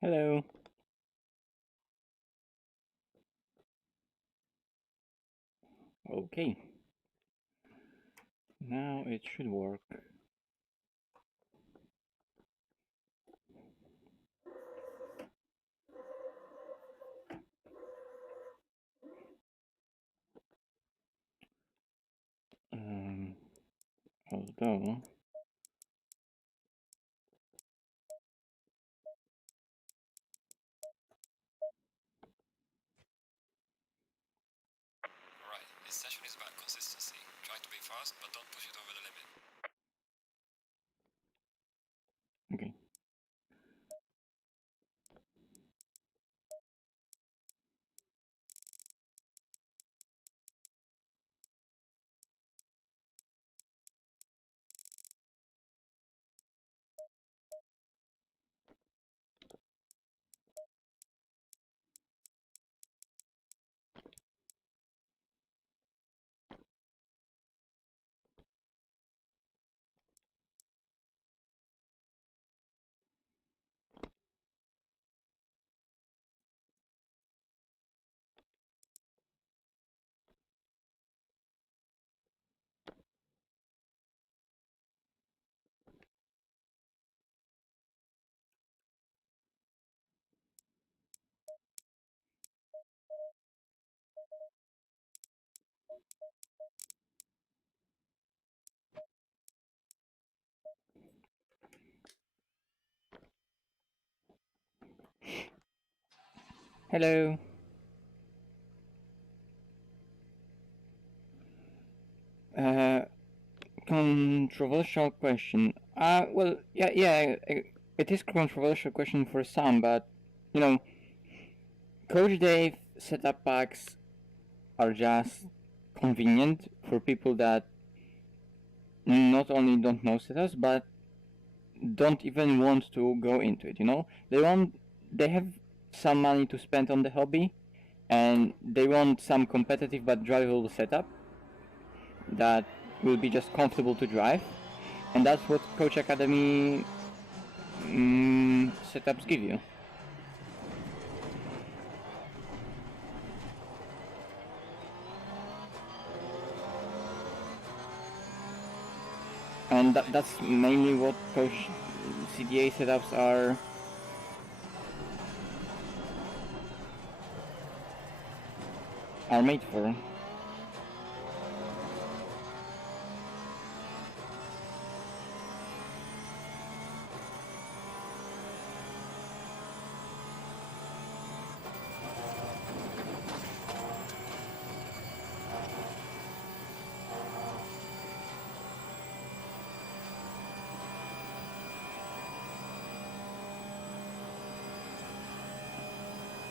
Hello. Okay. Now it should work. Um, Although Right, this session is about consistency. Try to be fast, but don't push it over the limit. okay. Hello. Uh, Controversial question. Well, it is controversial question for some, but you know, Coach Dave setup packs are just convenient for people that not only don't know setups, but don't even want to go into it. They have some money to spend on the hobby, and they want some competitive but drivable setup that will be just comfortable to drive, and that's what Coach Academy setups give you. And that's mainly what Coach CDA setups are made for.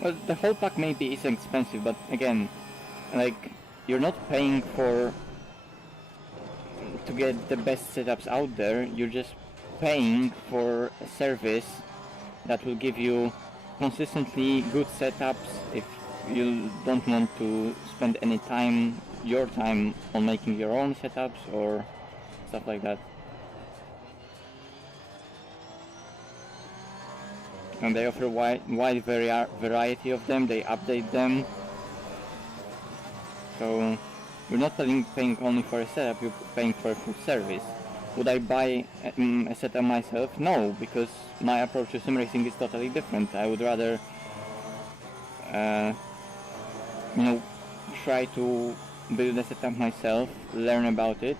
Well, the whole pack maybe is expensive, but again, like, you're not paying for to get the best setups out there. You're just paying for a service that will give you consistently good setups if you don't want to spend any time, your time, on making your own setups or stuff like that. And they offer wide variety of them. They update them, so you're not paying only for a setup. You're paying for a full service. Would I buy a setup myself? No, because my approach to sim racing is totally different. I would rather, uh, you know, try to build a setup myself, learn about it.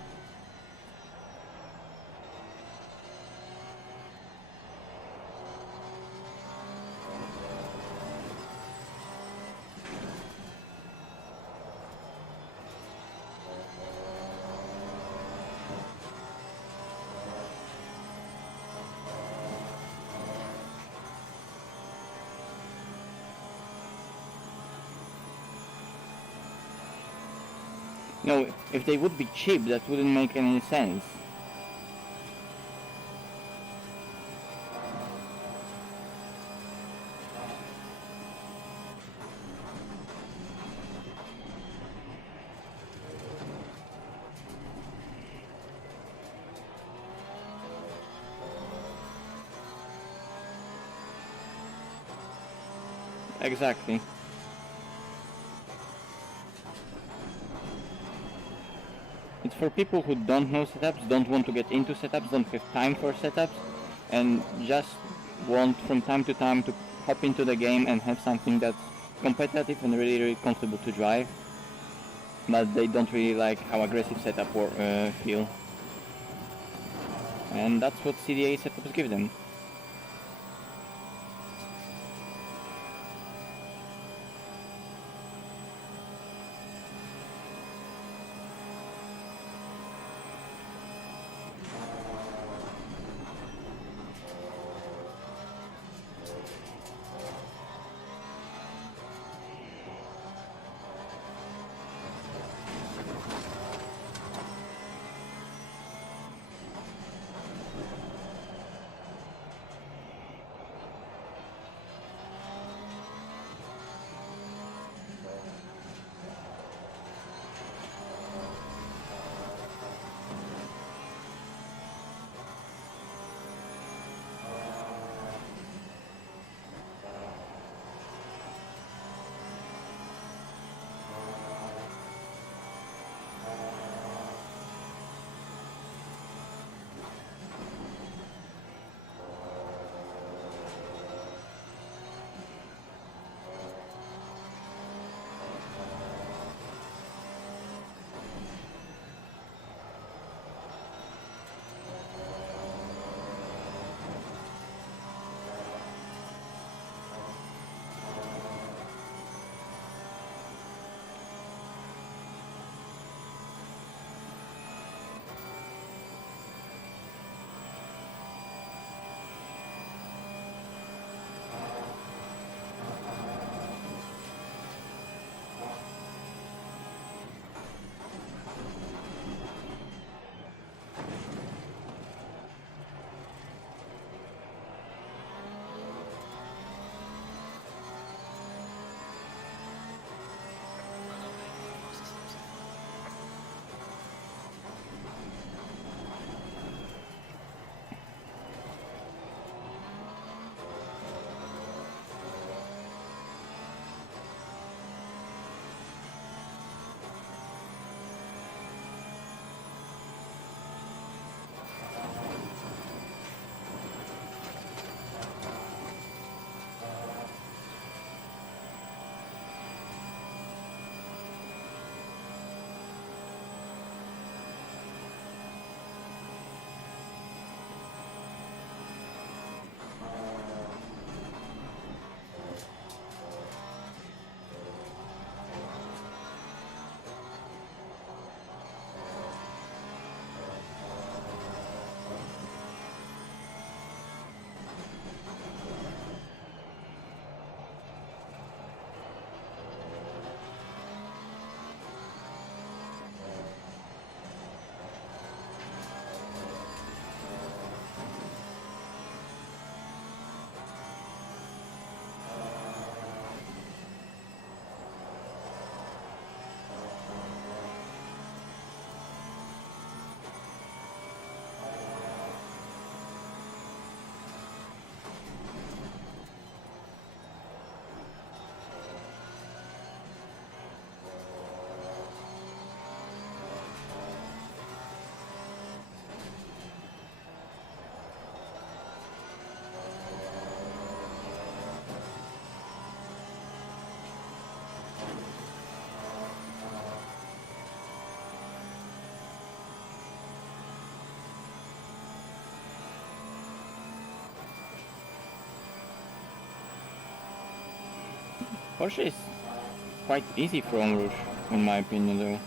No, if they would be cheap, that wouldn't make any sense. exactly. It's for people who don't know setups, don't want to get into setups, don't have time for setups, and just want from time to time to hop into the game and have something that's competitive and really, really comfortable to drive, but they don't really like how aggressive setup feel. And that's what CDA setups give them. Porsche is quite easy from Rouge, in my opinion, though.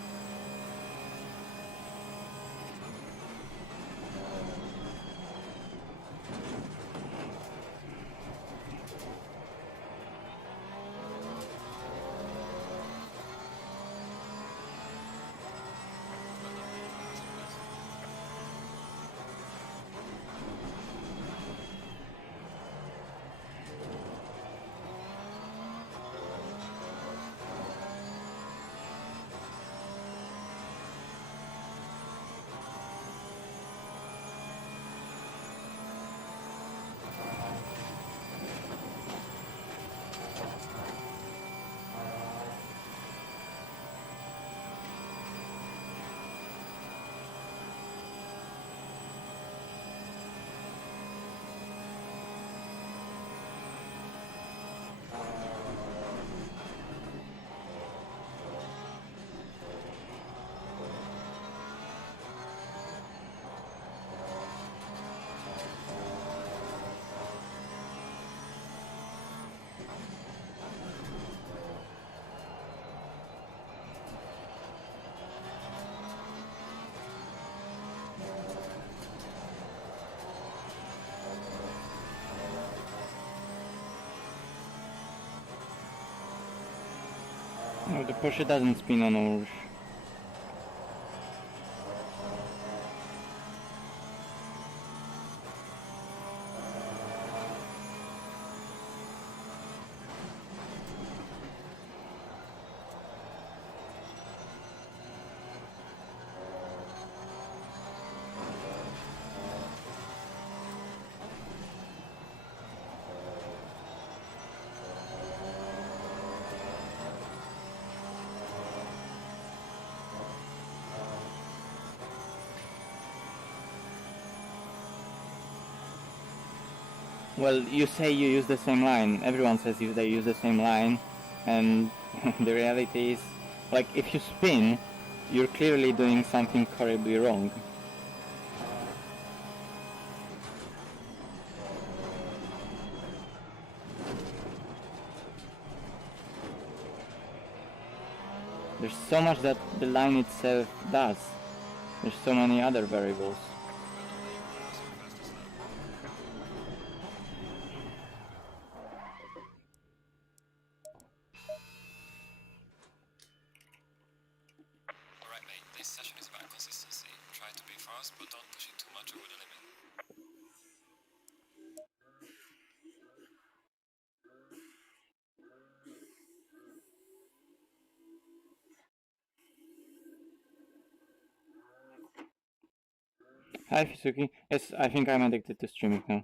Oh, the Porsche doesn't spin on Rouge. Well, you say you use the same line. Everyone says they use the same line, and the reality is, like, if you spin, you're clearly doing something horribly wrong. There's so much that the line itself does. There's so many other variables. Alright mate, this session is about consistency. Try to be fast, but don't push it too much over the limit. Hi Fisuki. Yes, I think I'm addicted to streaming now.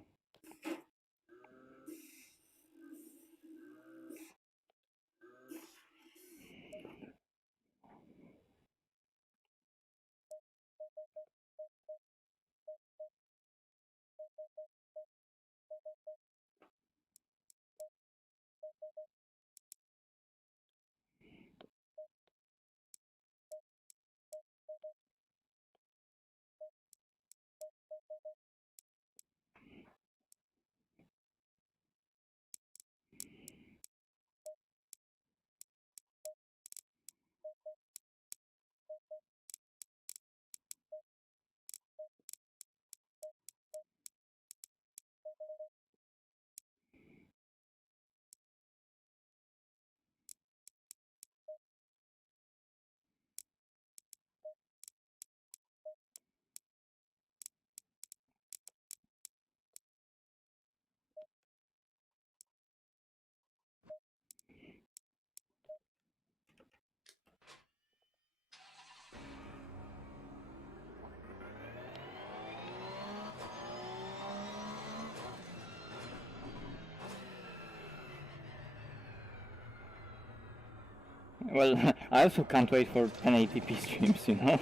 Well, I also can't wait for 1080p streams, you know?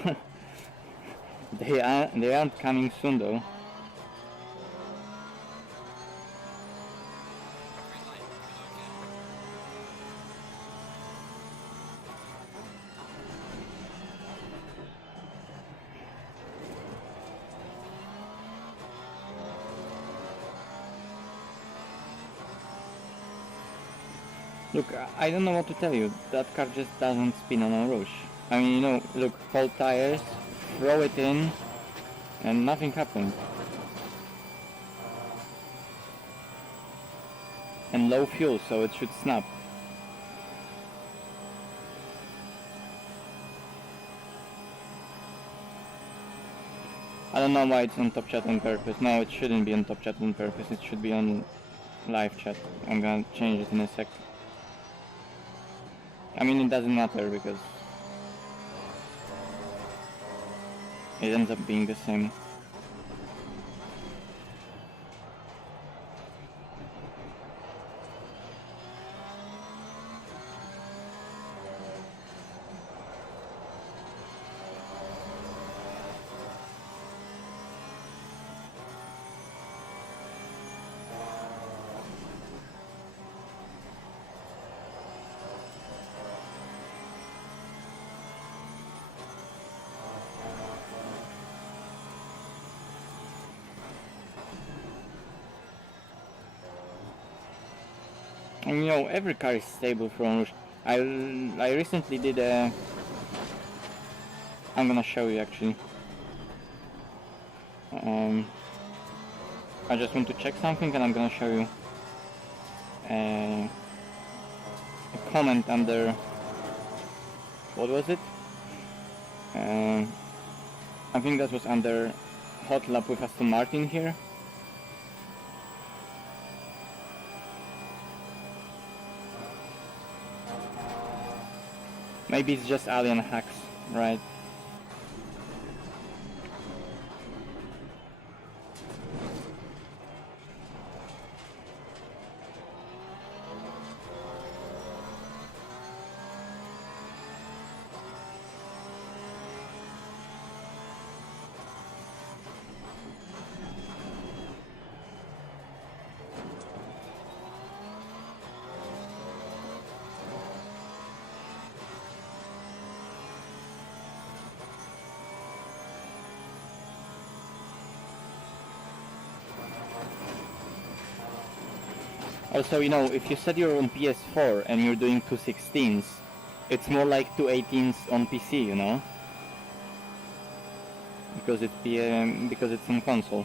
They aren't coming soon though. Green light, you okay? Look, I don't know what to tell you. That car just doesn't spin on a Rouge. I mean, you know, look, cold tires, throw it in, and nothing happened. And low fuel, so it should snap. I don't know why it's on top chat on purpose. No, it shouldn't be on top chat on purpose. It should be on live chat. I'm gonna change it in a sec. I mean, it doesn't matter because it ends up being the same. And you know, every car is stable from Rouge. I recently did a... I'm gonna show you actually. I just want to check something and I'm gonna show you a comment under what was it? I think that was under hot lap with Aston Martin here. Maybe it's just alien hacks, right? Also, you know, if you set your on PS4 and you're doing 216s, it's more like 218s on PC, you know? Because it's on console.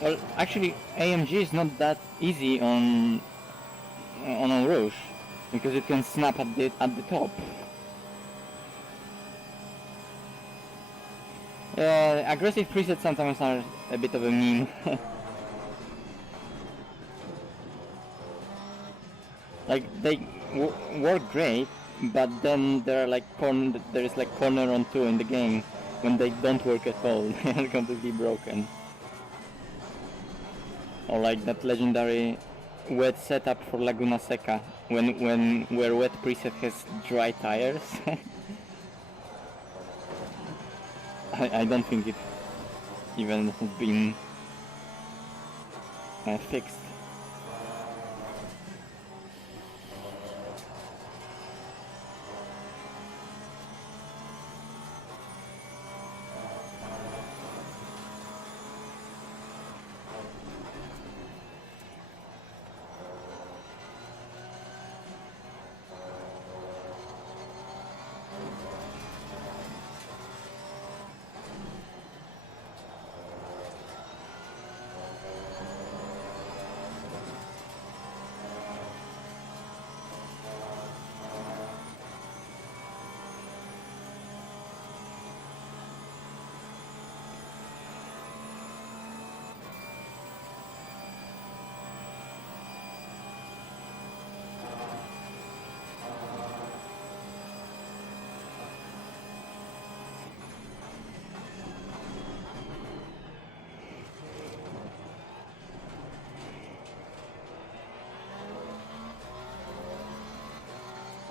Well, actually, AMG is not that easy on a Rouge, because it can snap at the top. Aggressive presets sometimes are a bit of a meme. Like they work great, but then there is like corner on 2 in the game when they don't work at all. They are completely broken. Or like that legendary wet setup for Laguna Seca where wet preset has dry tires. I don't think it even has been fixed.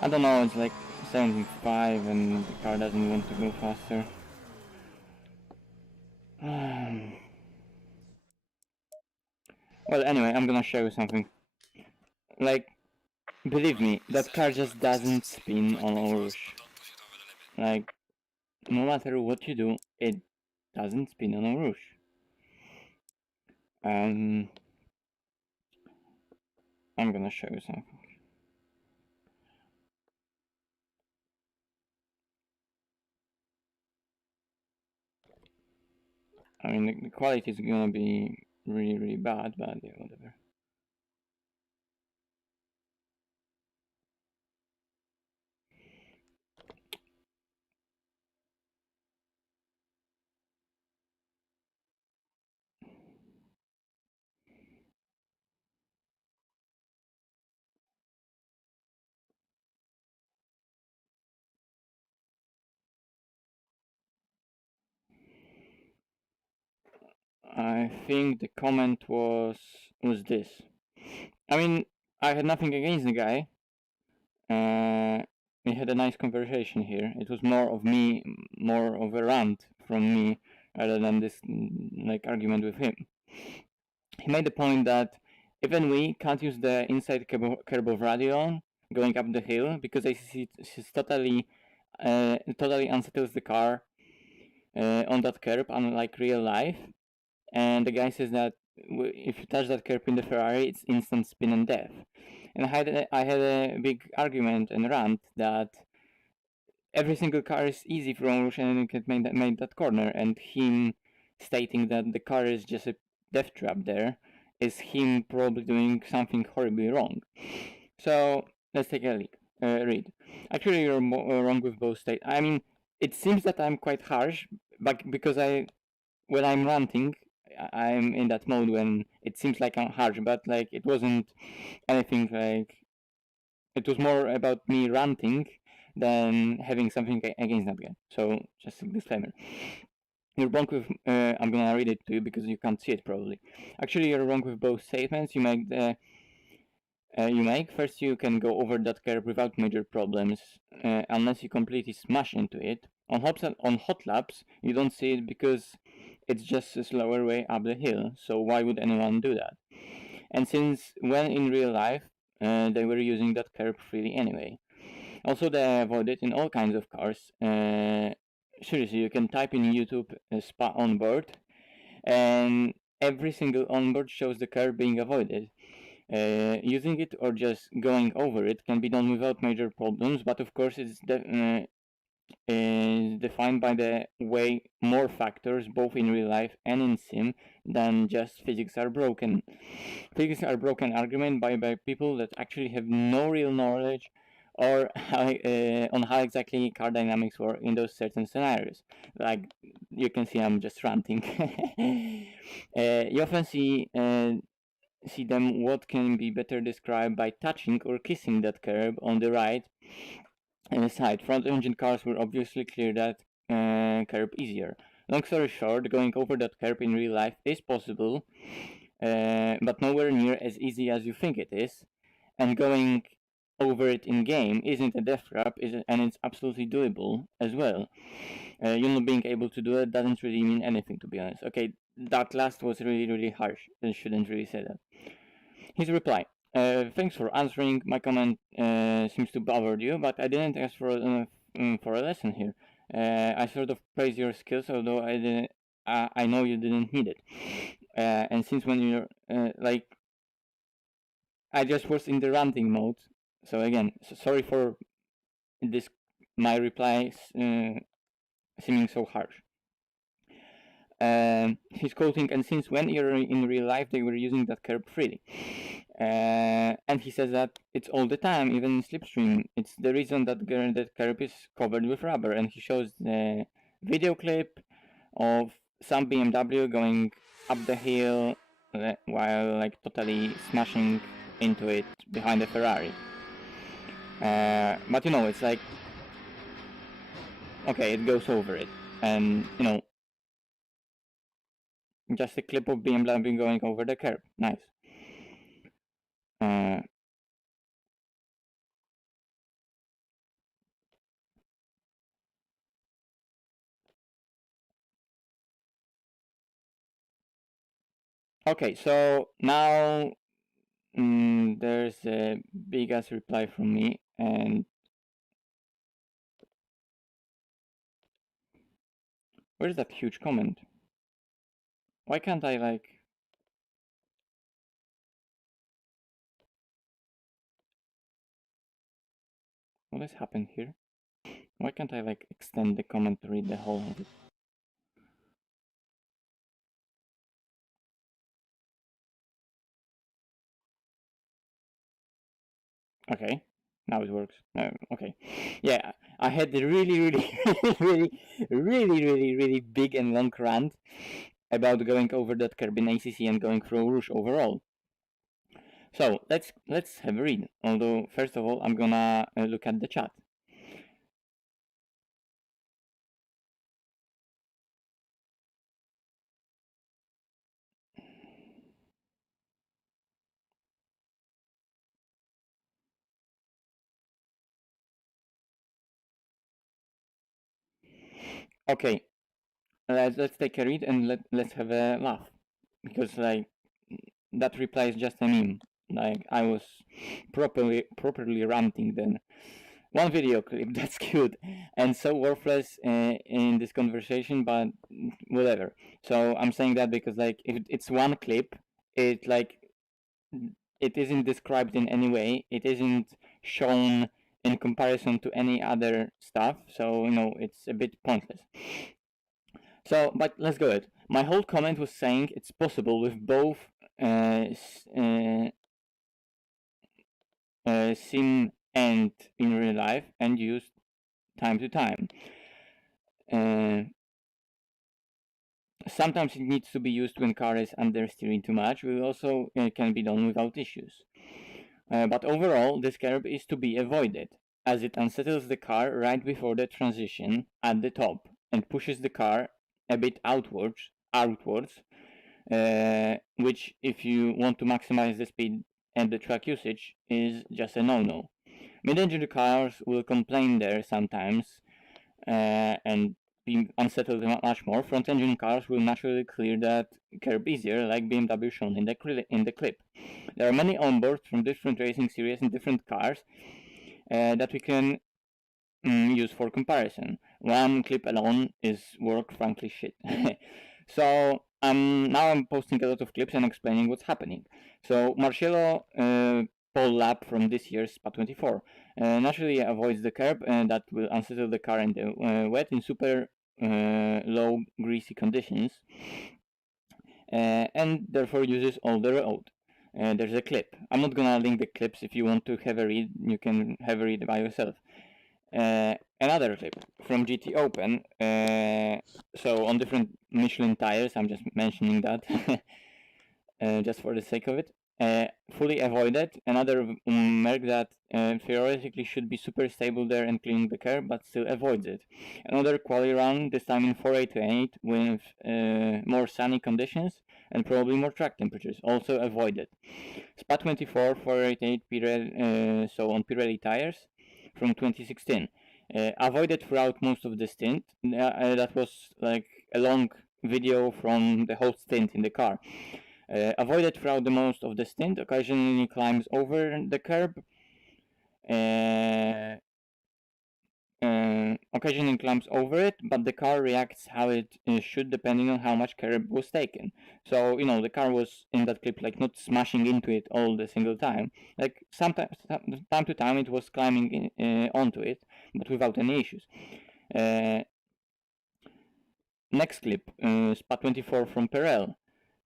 I don't know, it's like 75 and the car doesn't want to go faster. Well, anyway, I'm gonna show you something. Like, believe me, that car just doesn't spin on Orush. Like, no matter what you do, it doesn't spin on Orush. I'm gonna show you something. I mean, the quality is gonna be really bad, but yeah, whatever. I think the comment was this. I mean, I had nothing against the guy. We had a nice conversation here. It was more of a rant from me rather than this like argument with him. He made the point that even we can't use the inside curb of radio going up the hill because ACC totally unsettles the car on that curb, unlike real life. And the guy says that if you touch that curb in the Ferrari, it's instant spin and death. And I had a big argument and rant that every single car is easy from Rush and can made that corner, and him stating that the car is just a death trap there is him probably doing something horribly wrong. So let's take a read. Actually, you're wrong with both states. I mean, it seems that I'm quite harsh, but because when I'm ranting, I'm in that mode when it seems like I'm harsh, but like it wasn't anything like. It was more about me ranting than having something against that guy. So just a disclaimer. You're wrong with. I'm gonna read it to you because you can't see it probably. Actually, you're wrong with both statements. First, you can go over that curve without major problems, unless you completely smash into it. On hot laps, you don't see it because it's just a slower way up the hill. So why would anyone do that? And since when in real life they were using that curve freely anyway. Also, they avoid it in all kinds of cars. Seriously, you can type in YouTube Spa onboard, and every single onboard shows the curve being avoided. Using it or just going over it can be done without major problems, but of course it's is defined by the way more factors, both in real life and in sim, than just physics are broken. Physics are broken argument by people that actually have no real knowledge or on how exactly car dynamics work in those certain scenarios. Like you can see, I'm just ranting. You often see them what can be better described by touching or kissing that curb on the right side. Front engine cars will obviously clear that curb easier. Long story short, going over that curb in real life is possible, but nowhere near as easy as you think it is. And going over it in game isn't a death trap, and it's absolutely doable as well. You not being able to do it doesn't really mean anything, to be honest. Okay, that last was really harsh. I shouldn't really say that. His reply. Thanks for answering. My comment seems to bother you, but I didn't ask for a lesson here. I sort of praise your skills, although I didn't. I know you didn't need it. And since when you're like, I just was in the ranting mode. So again, sorry for this. My reply seeming so harsh. He's quoting, and since when you're in real life they were using that curb freely. And he says that it's all the time, even in Slipstream. It's the reason that that curb is covered with rubber. And he shows the video clip of some BMW going up the hill while like totally smashing into it behind a Ferrari. But you know, it's like, okay, it goes over it. And you know, just a clip of BMW going over the curb. Nice. Okay, so now there's a big ass reply from me, and where's that huge comment? Why can't I like... What has happened here? Why can't I like extend the comment to read the whole of it? Okay, now it works. Okay, yeah, I had a really big and long rant about going over that curb in ACC and going through Rouge overall. So let's have a read. Although first of all, I'm gonna look at the chat. Okay, let's take a read and let's have a laugh, because like that reply is just a meme. Like I was properly ranting then. One video clip, that's cute and so worthless in this conversation, but whatever. So I'm saying that because like if it's one clip, it like it isn't described in any way, it isn't shown in comparison to any other stuff, so you know it's a bit pointless. So but let's go it. My whole comment was saying it's possible with both sim and in real life and used time to time. Sometimes it needs to be used when car is understeering too much, but also can be done without issues. But overall, this curb is to be avoided, as it unsettles the car right before the transition at the top and pushes the car a bit outwards, which, if you want to maximize the speed and the track usage, is just a no-no. Mid-engine cars will complain there sometimes, and be unsettled much more. Front-engine cars will naturally clear that curb easier, like BMW shown in the clip. There are many onboards from different racing series and different cars that we can use for comparison. One clip alone is work frankly shit. So now I'm posting a lot of clips and explaining what's happening. So Marcello pole lap from this year's Spa 24 naturally avoids the curb that will unsettle the car in the wet in super low greasy conditions, and therefore uses all the road. There's a clip. I'm not gonna link the clips. If you want to have a read, you can have a read by yourself. Another clip from GT Open. So on different Michelin tires, I'm just mentioning that just for the sake of it. Fully avoided. Another Merc that theoretically should be super stable there and cleaning the curb, but still avoids it. Another quali run, this time in 488 with more sunny conditions and probably more track temperatures, also avoided. Spa 24 488 Pirelli, so on Pirelli tires from 2016. Avoided throughout most of the stint. That was like a long video from the whole stint in the car. Avoided throughout the most of the stint, occasionally climbs over the curb. Occasionally climbs over it, but the car reacts how it should depending on how much curb was taken. So, you know, the car was in that clip like not smashing into it all the single time. Like sometimes, time to time, it was climbing onto it, but without any issues. Next clip, Spa 24 from Perel.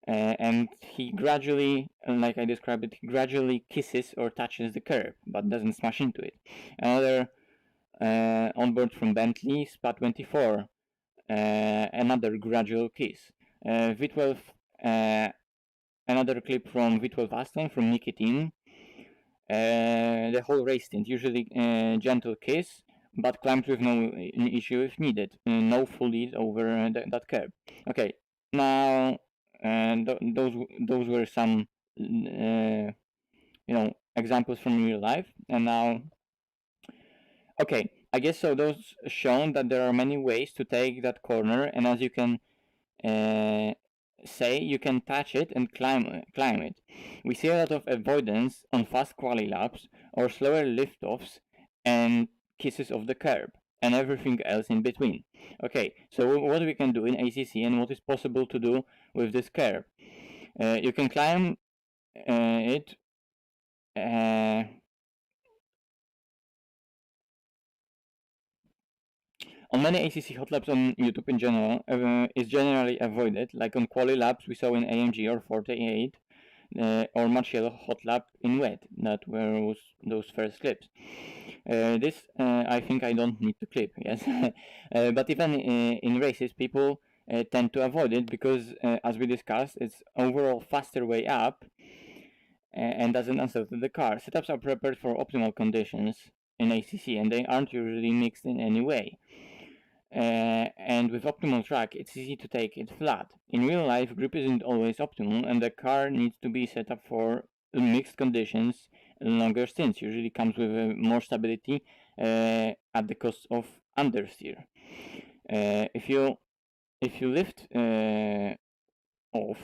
And he gradually, like I described it, he gradually kisses or touches the curb, but doesn't smash into it. Another onboard from Bentley, Spa 24, another gradual kiss. V12, another clip from V12 Aston from Nicotine. The whole race stint, usually gentle kiss, but climbed with no issue if needed. No fullies over that curb. Okay, now those were some examples from real life, and now okay, I guess so. Those shown that there are many ways to take that corner, and as you can say you can touch it and climb it. We see a lot of avoidance on fast quali laps or slower liftoffs and kisses of the curb and everything else in between. Okay, so what we can do in ACC and what is possible to do with this curb. You can climb it on many ACC hot laps on YouTube in general is generally avoided, like on quali laps we saw in AMG or 48, or much yellow hot lap in wet, that were those first clips. This I think I don't need to clip, yes. But even in races, people tend to avoid it because, as we discussed, it's overall faster way up and doesn't unsettle the car. Setups are prepared for optimal conditions in ACC, and they aren't usually mixed in any way. And with optimal track, it's easy to take it flat. In real life, grip isn't always optimal, and the car needs to be set up for mixed conditions and longer stints. Usually comes with more stability at the cost of understeer. If you lift off,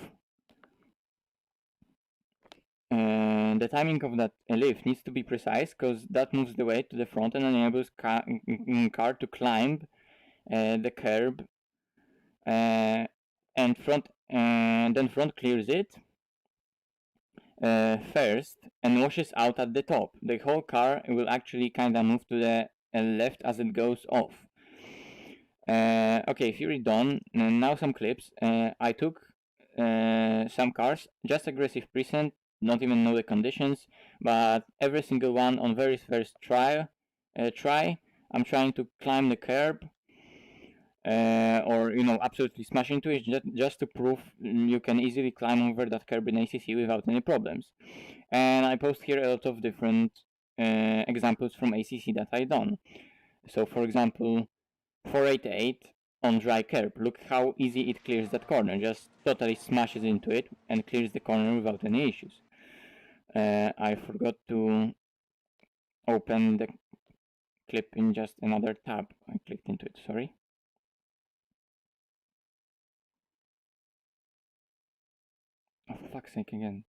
the timing of that lift needs to be precise because that moves the weight to the front and enables car to climb the curb, and then front clears it first and washes out at the top. The whole car will actually kind of move to the left as it goes off. Okay, Fury done. Now some clips. I took some cars, just aggressive preset, not even know the conditions, but every single one on very first try. I'm trying to climb the curb, or absolutely smash into it, just to prove you can easily climb over that curb in ACC without any problems. And I post here a lot of different examples from ACC that I done. So for example, 488 on dry curb, look how easy it clears that corner, just totally smashes into it and clears the corner without any issues. I forgot to open the clip in just another tab. I clicked into it, sorry. Oh, for fuck's sake again.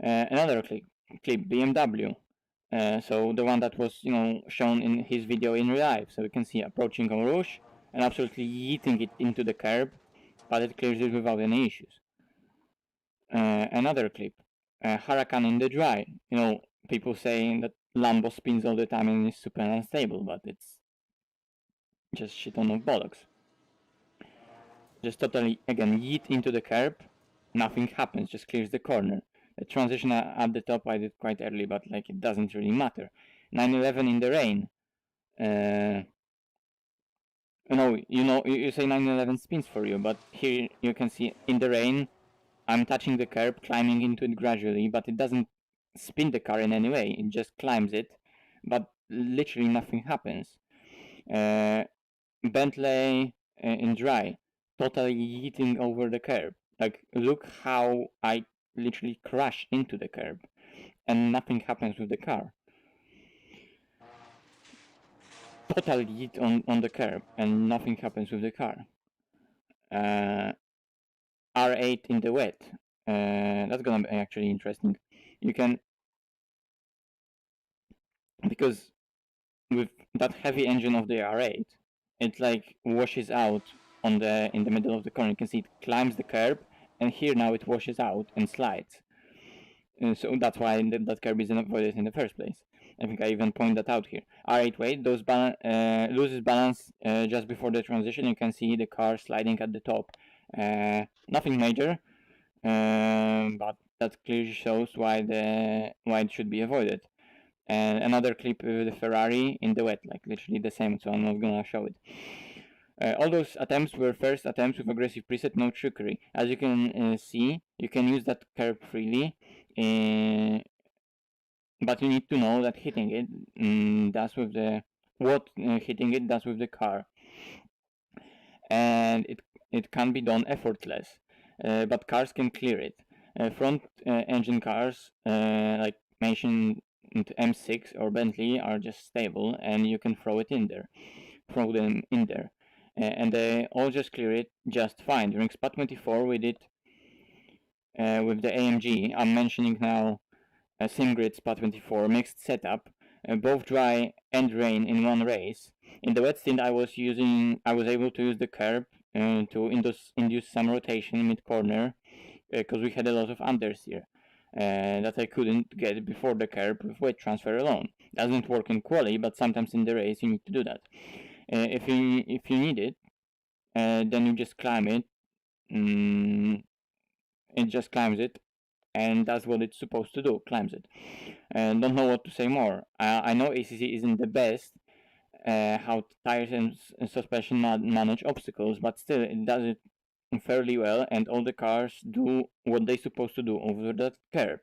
Another clip, BMW. So the one that was, shown in his video in real life. So you can see approaching on Rouge and absolutely yeeting it into the curb, but it clears it without any issues. Another clip, Huracan in the dry. People saying that Lambo spins all the time and is super unstable, but it's just shit on of bollocks. Just totally, again, yeet into the curb, nothing happens, just clears the corner. The transition at the top I did quite early, but it doesn't really matter. 911 in the rain. You say 911 spins for you, but here you can see in the rain, I'm touching the curb, climbing into it gradually, but it doesn't spin the car in any way. It just climbs it, but literally nothing happens. Bentley in dry, totally yeeting over the curb. Look how I literally crash into the curb, and nothing happens with the car. Totally yeet on the curb, and nothing happens with the car. R8 in the wet. That's gonna be actually interesting. You can, because with that heavy engine of the R8, it washes out in the middle of the corner. You can see it climbs the curb, and here now it washes out and slides. So that's why that curb isn't avoided in the first place. I think I even point that out here. R8 weight loses balance just before the transition. You can see the car sliding at the top. Nothing major, but that clearly shows why it should be avoided. And another clip with the Ferrari in the wet, literally the same, so I'm not gonna show it. All those attempts were first attempts with aggressive preset, no trickery. As you can see, you can use that curve freely, but you need to know that hitting it does with the hitting it does with the car. and it can be done effortless, but cars can clear it. Front engine cars, like mentioned M6 or Bentley, are just stable, and you can throw them in there, and they all just clear it just fine. During Spa 24, we did with the AMG. I'm mentioning now SimGrid Spa 24 mixed setup, both dry and rain in one race. In the wet stint, I was able to use the curb to induce some rotation mid corner because we had a lot of understeer that I couldn't get before the curb with weight transfer alone. Doesn't work in quali, but sometimes in the race you need to do that. If you need it, then you just climb it. It just climbs it, and that's what it's supposed to do, climbs it. And don't know what to say more. I know ACC isn't the best how tires and suspension manage obstacles, but still it does it fairly well, and all the cars do what they're supposed to do over that curb.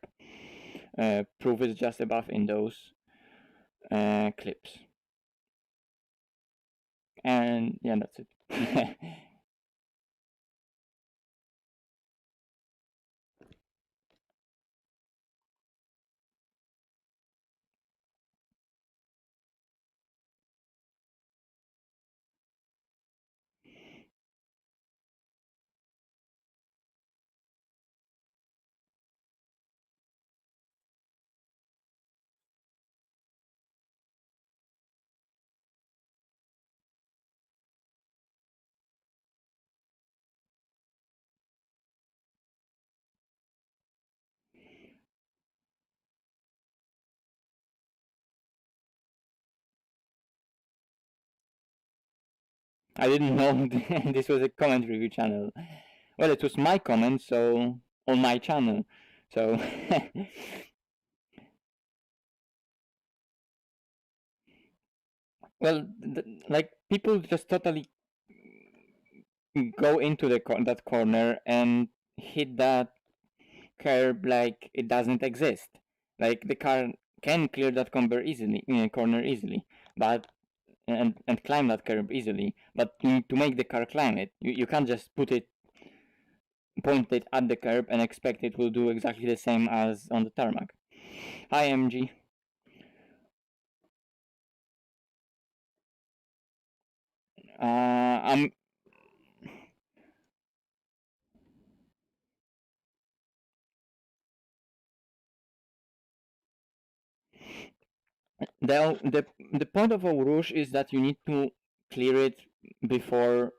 Proof is just above in those clips. And yeah, that's it. I didn't know this was a comment review channel. Well, it was my comment, so on my channel. So well, like people just totally go into that corner and hit that curb like it doesn't exist. Like the car can clear that corner easily, but and climb that curb easily. But you need to make the car climb it. You can't just point it at the curb and expect it will do exactly the same as on the tarmac. Hi MG. I'm the point of a rouge is that you need to clear it before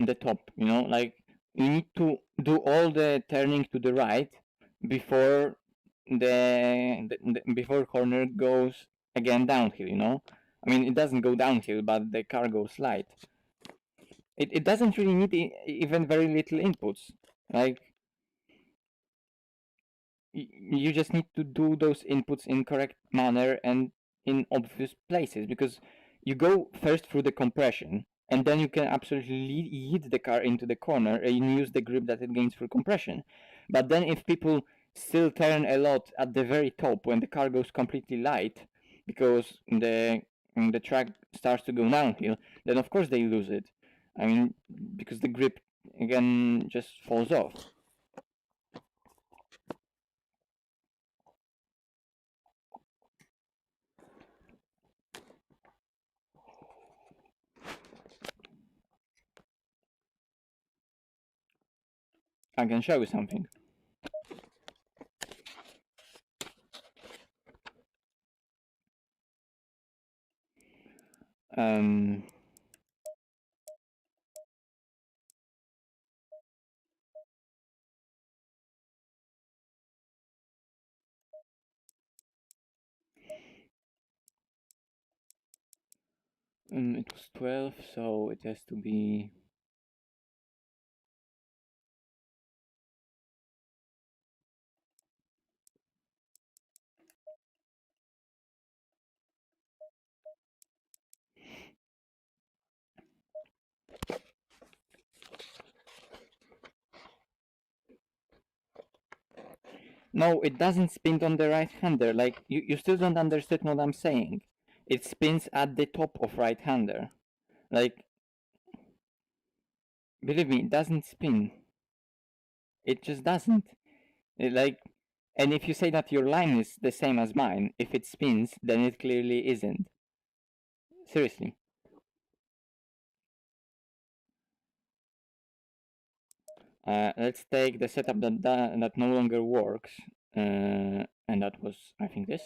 the top. Like you need to do all the turning to the right before before corner goes again downhill. I mean, it doesn't go downhill, but the car goes light. It doesn't really need even very little inputs. Like you just need to do those inputs in correct manner and in obvious places, because you go first through the compression and then you can absolutely hit the car into the corner and use the grip that it gains through compression. But then if people still turn a lot at the very top when the car goes completely light because the track starts to go downhill, then of course they lose it. I mean, because the grip again just falls off. I can show you something. Um, it was 12, so it has to be. No, it doesn't spin on the right hander. Like, you still don't understand what I'm saying. It spins at the top of right hander. Like, believe me, it doesn't spin. It just doesn't. Like, and if you say that your line is the same as mine, if it spins, then it clearly isn't. Seriously. Let's take the setup that no longer works, and that was, I think, this.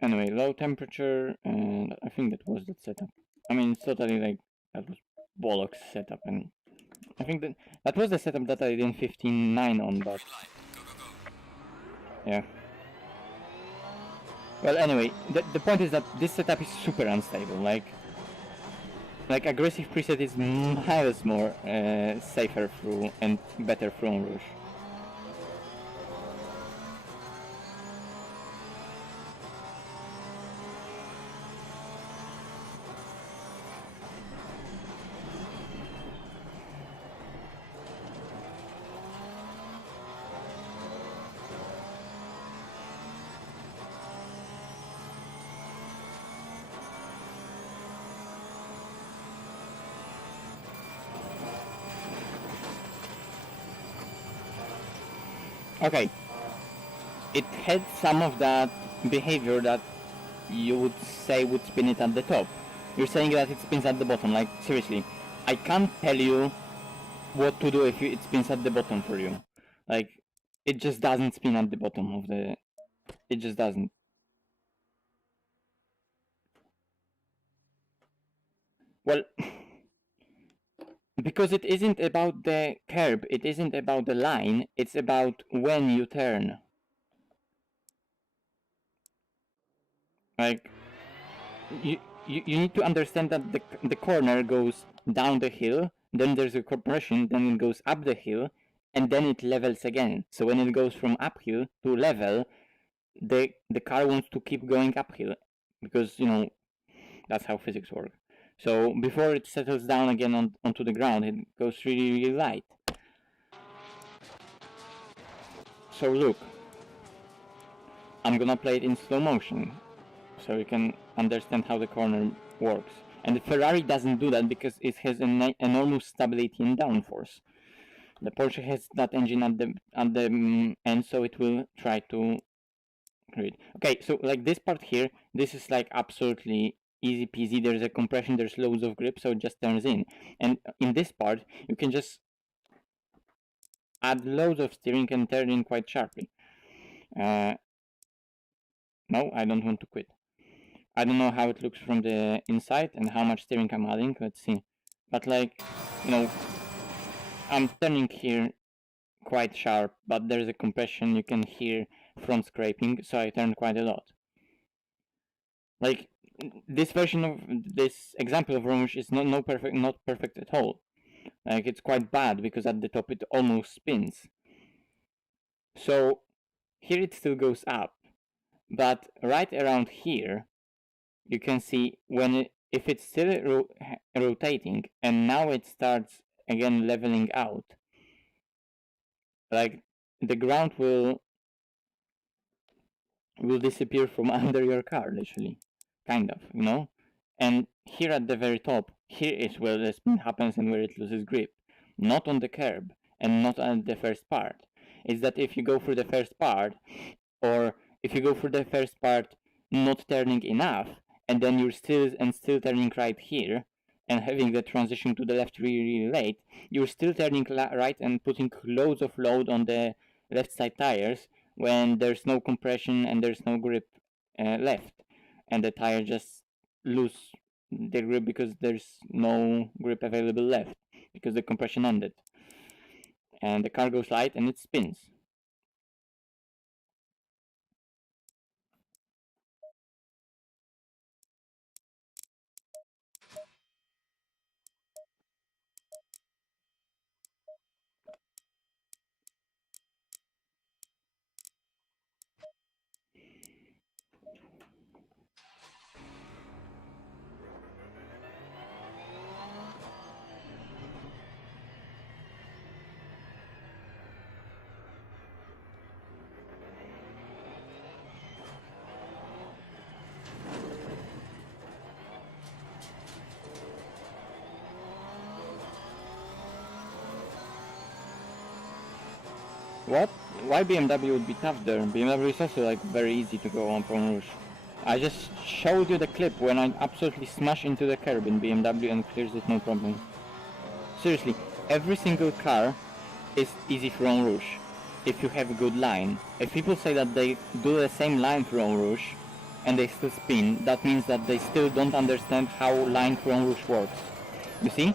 Anyway, low temperature, and I think that was the setup. I mean, it's totally like, that was bollocks setup, and I think that was the setup that I did in 15.9 on, but yeah. Well, anyway, the point is that this setup is super unstable. Like aggressive preset is miles more safer through and better through on Rouge. Okay, it had some of that behavior that you would say would spin it at the top. You're saying that it spins at the bottom. Like, seriously, I can't tell you what to do if it spins at the bottom for you. Like, it just doesn't spin at the bottom of the... It just doesn't. Well, because it isn't about the curb, it isn't about the line, it's about when you turn. Like, you need to understand that the corner goes down the hill, then there's a compression, then it goes up the hill, and then it levels again. So when it goes from uphill to level, the car wants to keep going uphill, because, you know, that's how physics work. So before it settles down again onto the ground, it goes really, really light. So look, I'm gonna play it in slow motion, so you can understand how the corner works. And the Ferrari doesn't do that because it has an enormous stability and downforce. The Porsche has that engine at the end, so it will try to create. Okay, so like this part here, this is like absolutely easy peasy. There's a compression, there's loads of grip, so it just turns in. And in this part, you can just add loads of steering and turn in quite sharply. No, I don't want to quit. I don't know how it looks from the inside and how much steering I'm adding. Let's see. But like, you know, I'm turning here quite sharp, but there's a compression. You can hear front scraping, so I turn quite a lot. Like, this version of this example of Rouge is not perfect at all. Like, it's quite bad because at the top it almost spins. So here it still goes up, but right around here you can see if it's still rotating and now it starts again leveling out, like the ground will disappear from under your car, literally, kind of, you know. And here at the very top, here is where the spin happens and where it loses grip, not on the curb and not on the first part. It's that if you go for the first part, or if you go for the first part not turning enough, and then you're still turning right here, and having the transition to the left really late, you're still turning right and putting loads of load on the left side tires when there's no compression and there's no grip left, and the tire just lose the grip because there's no grip available left because the compression ended, and the car goes light and it spins. What? Why BMW would be tough there? BMW is also like very easy to go on Pont Rouge. I just showed you the clip when I absolutely smash into the curb in BMW and clears it no problem. Seriously, every single car is easy for Pont Rouge if you have a good line. If people say that they do the same line for Pont Rouge and they still spin, that means that they still don't understand how line for Pont Rouge works. You see?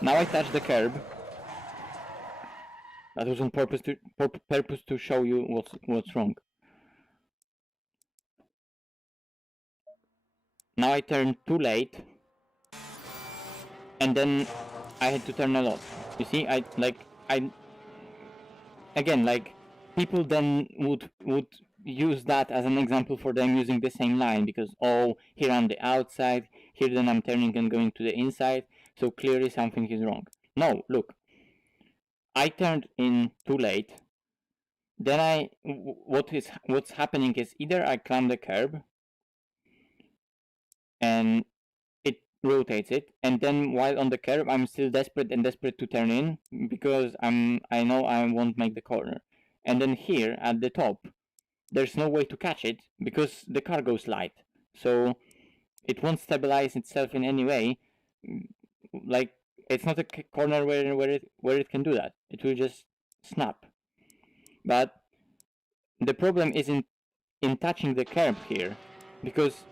Now I touch the curb. That was on purpose to show you what's wrong. Now I turned too late, and then I had to turn a lot. You see, again, like, people then would use that as an example for them using the same line, because, oh, here I'm the outside, here then I'm turning and going to the inside, so clearly something is wrong. No, look, I turned in too late, then what's happening is either I climb the curb, and it rotates it, and then while on the curb I'm still desperate to turn in because I know I won't make the corner, and then here at the top there's no way to catch it because the car goes light, so it won't stabilize itself in any way. Like, it's not a corner where it can do that. It will just snap. But the problem isn't in touching the curb here, because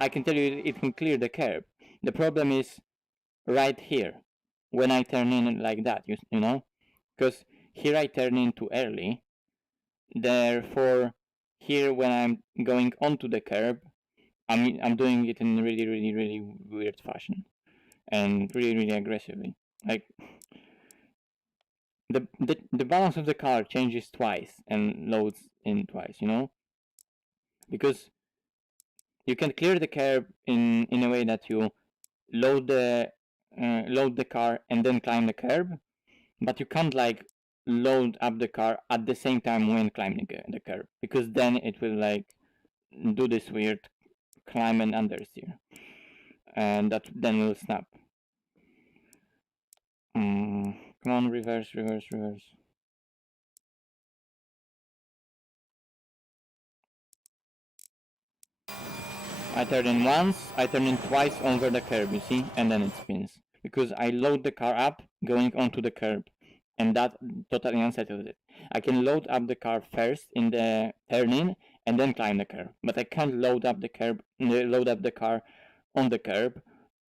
I can tell you it can clear the curb. The problem is right here, when I turn in like that, you know? Because here I turn in too early, therefore here when I'm going onto the curb, I'm doing it in really weird fashion, and really aggressively. Like, the balance of the car changes twice and loads in twice, you know? Because you can clear the curb in a way that you load the car and then climb the curb, but you can't like load up the car at the same time when climbing the curb, because then it will like do this weird climb and understeer, and that then will snap. Come on, reverse. I turn in once, I turn in twice over the curb, you see, and then it spins. Because I load the car up going onto the curb, and that totally unsettles it. I can load up the car first in the turn-in, and then climb the curb. But I can't load up the car on the curb,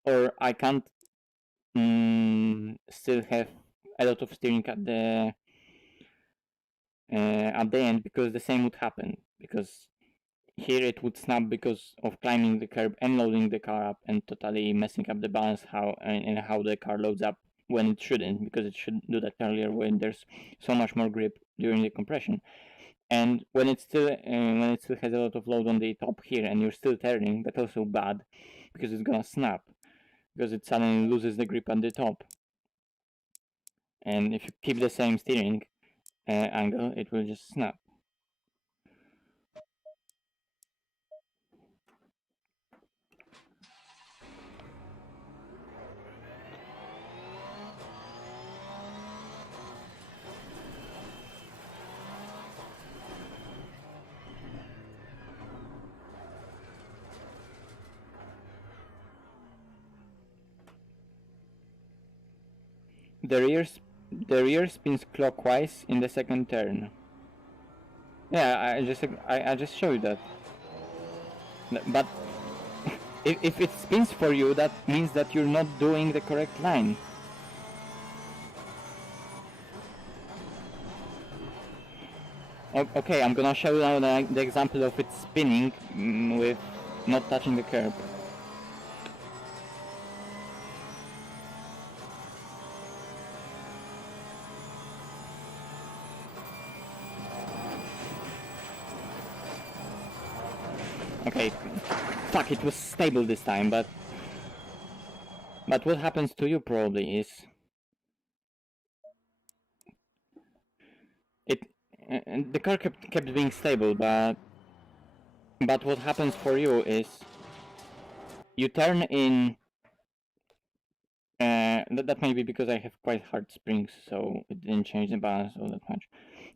or I can't still have a lot of steering at the end, because the same would happen. Because here it would snap because of climbing the curb and loading the car up and totally messing up the balance how the car loads up when it shouldn't, because it should do that earlier when there's so much more grip during the compression. And when it still has a lot of load on the top here and you're still turning, that's also bad, because it's gonna snap because it suddenly loses the grip at the top. And if you keep the same steering angle, it will just snap. The rear spins clockwise in the second turn. Yeah, I just showed that. But if it spins for you, that means that you're not doing the correct line. Okay, I'm gonna show you now the example of it spinning with not touching the curb. Okay, fuck, it was stable this time, but what happens to you probably is the car kept being stable, but what happens for you is you turn in that may be because I have quite hard springs, so it didn't change the balance all that much.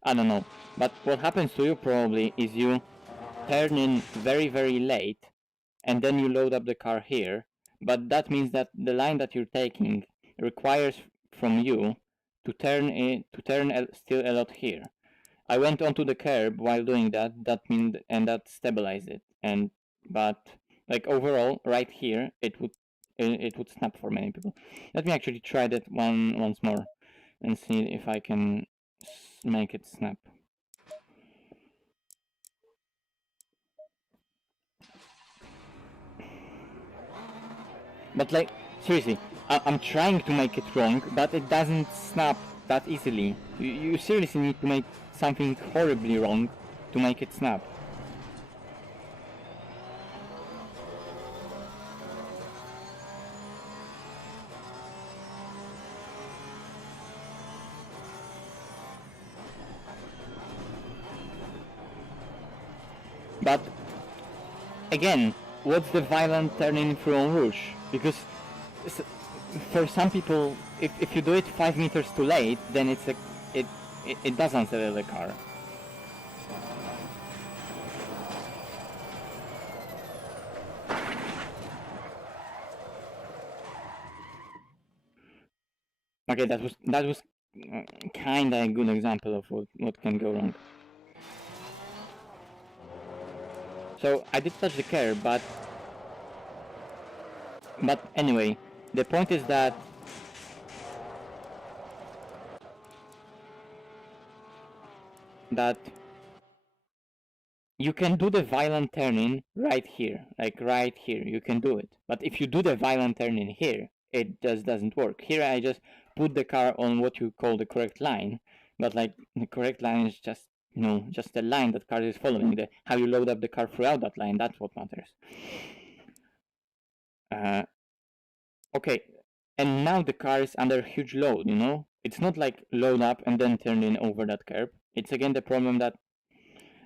I don't know. But what happens to you probably is you turn in very, very late, and then you load up the car here. But that means that the line that you're taking requires from you to turn still a lot here. I went onto the curb while doing that. And that stabilized it. But like overall, right here, it would snap for many people. Let me actually try that once more and see if I can make it snap. But like, seriously, I'm trying to make it wrong, but it doesn't snap that easily. You seriously need to make something horribly wrong to make it snap. But again, what's the violent turning through on Rouge? Because for some people, if you do it 5 meters too late, then it doesn't settle the car. Okay, that was kinda a good example of what can go wrong. So I did touch the curb, but anyway, the point is that you can do the violent turning right here, like right here, you can do it. But if you do the violent turning here, it just doesn't work. Here I just put the car on what you call the correct line, but like the correct line is just, you know, just the line that car is following. How you load up the car throughout that line, that's what matters. Okay, and now the car is under huge load, you know? It's not like load up and then turn in over that curb. It's again the problem that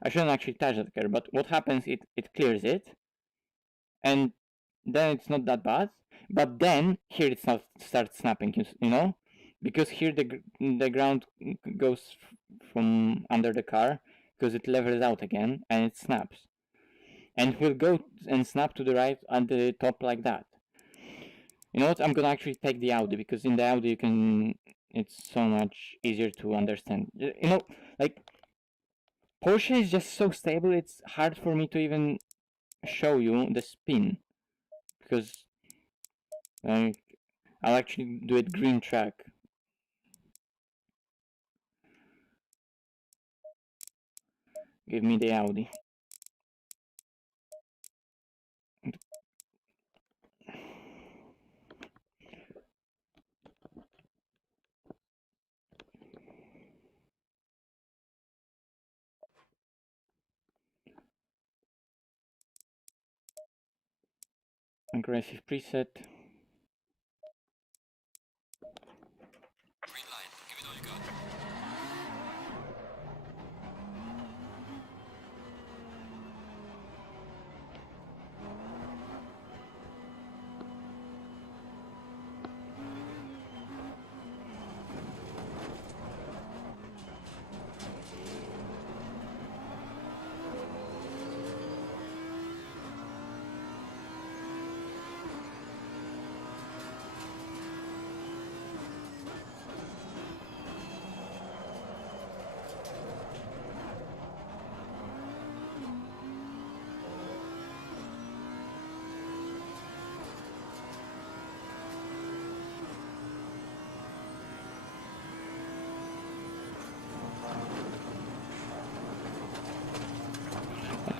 I shouldn't actually touch that curb, but what happens, it clears it, and then it's not that bad, but then here it starts snapping, you know? Because here the ground goes from under the car, because it levels out again, and it snaps. And it will go and snap to the right at the top like that. You know what? I'm gonna actually take the Audi, because in the Audi you can. It's so much easier to understand. You know, like Porsche is just so stable. It's hard for me to even show you the spin, because I'll actually do it green track. Give me the Audi. Aggressive preset. Green line, give it all you got.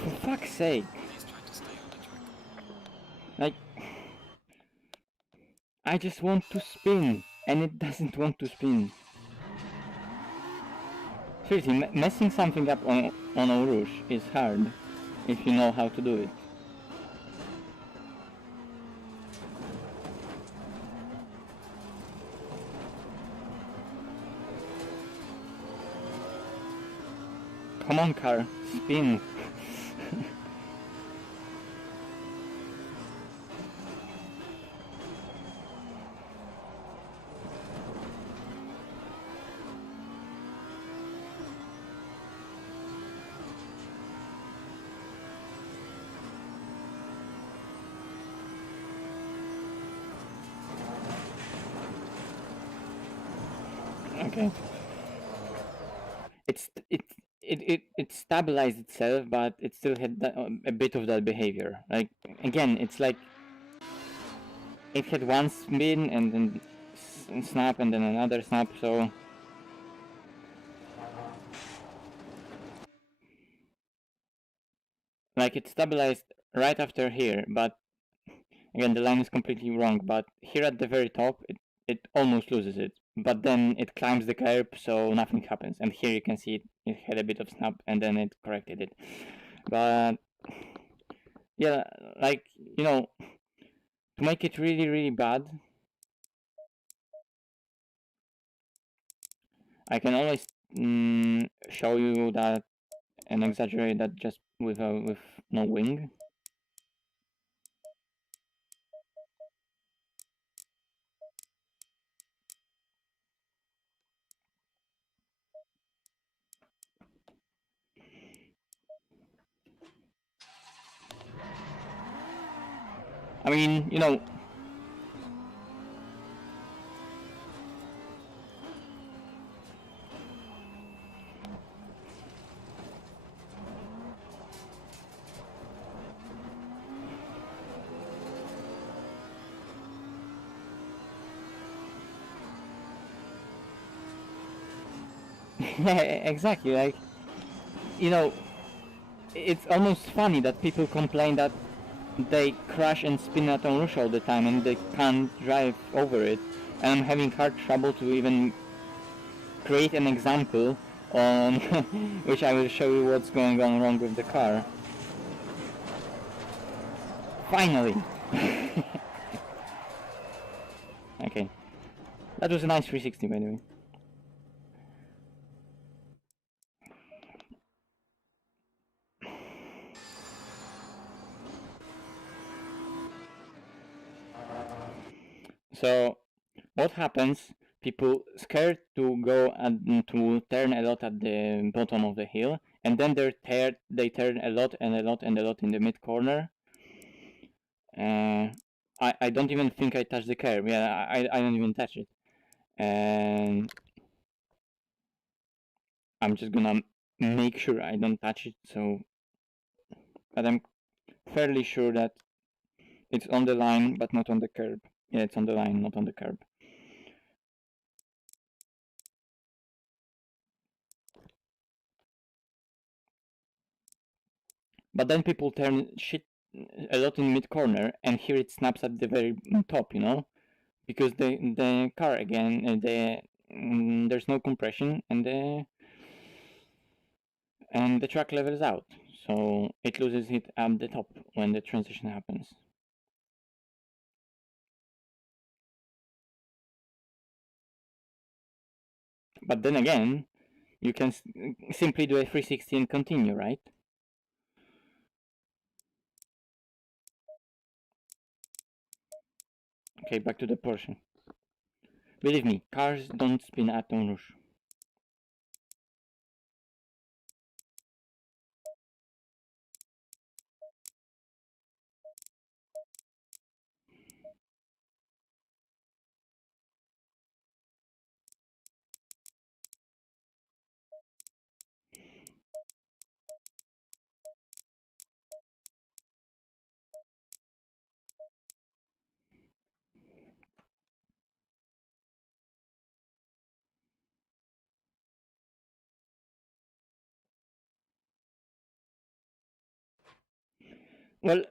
For fuck's sake. Please try to stay on the track. Like, I just want to spin, and it doesn't want to spin. Seriously, messing something up on Eau Rouge is hard if you know how to do it. Come on, car, spin. Okay. It stabilized itself, but it still had a bit of that behavior. Like, again, it's like it had one spin and then snap and then another snap. So like it stabilized right after here, but again the line is completely wrong. But here at the very top, it almost loses it. But then it climbs the curb, so nothing happens. And here you can see it had a bit of snap, and then it corrected it. But yeah, like, you know, to make it really, really bad, I can always show you that and exaggerate that just with no wing. I mean, you know, yeah, exactly. Like, you know, it's almost funny that people complain that they crash and spin at on rush all the time and they can't drive over it. And I'm having hard trouble to even create an example on which I will show you what's going on wrong with the car. Finally! Okay. That was a nice 360, by the way. So, what happens? People scared to go and to turn a lot at the bottom of the hill, and then they turn a lot and a lot and a lot in the mid corner. I don't even think I touched the curb. Yeah, I don't even touch it, and I'm just gonna make sure I don't touch it. So, but I'm fairly sure that it's on the line, but not on the curb. Yeah, it's on the line, not on the curb. But then people turn shit a lot in mid corner, and here it snaps at the very top, you know, because the car again, there's no compression, and the track levels out, so it loses it at the top when the transition happens. But then again, you can simply do a 360 and continue, right? Okay, back to the Porsche. Believe me, cars don't spin at onrush. Well,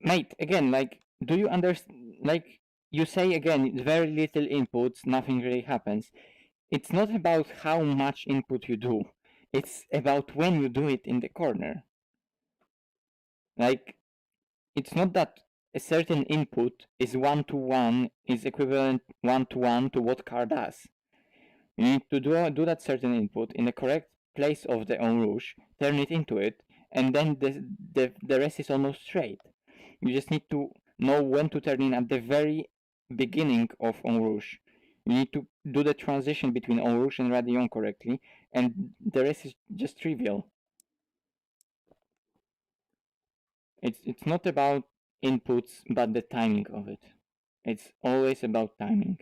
mate, again, like, do you understand? Like, you say again, very little inputs, nothing really happens. It's not about how much input you do, it's about when you do it in the corner. Like, it's not that a certain input is one to one, is equivalent one to what car does. You need to do that certain input in the correct place of the on rouge, turn it into it, and then the rest is almost straight. You just need to know when to turn in at the very beginning of en rouge. You need to do the transition between en rouge and Radeon correctly, and the rest is just trivial. It's not about inputs, but the timing of it. It's always about timing.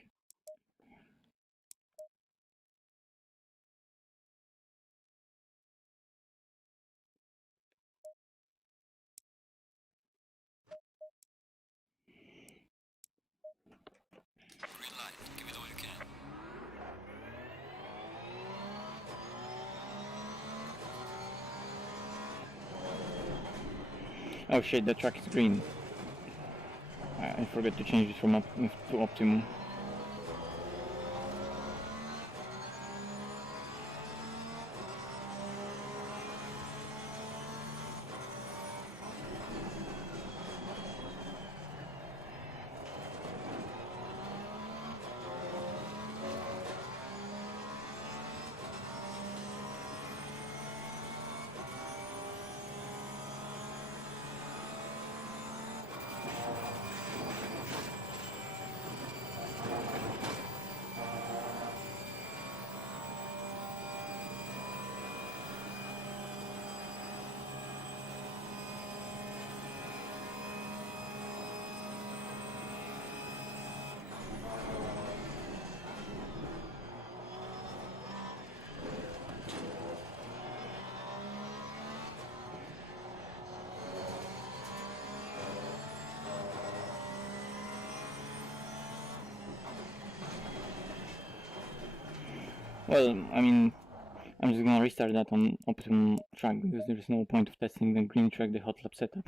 Oh shit, the track is green. I forgot to change it from to optimum. Well, I mean, I'm just gonna restart that on optimum track because there's no point of testing the green track, the hot lap setup.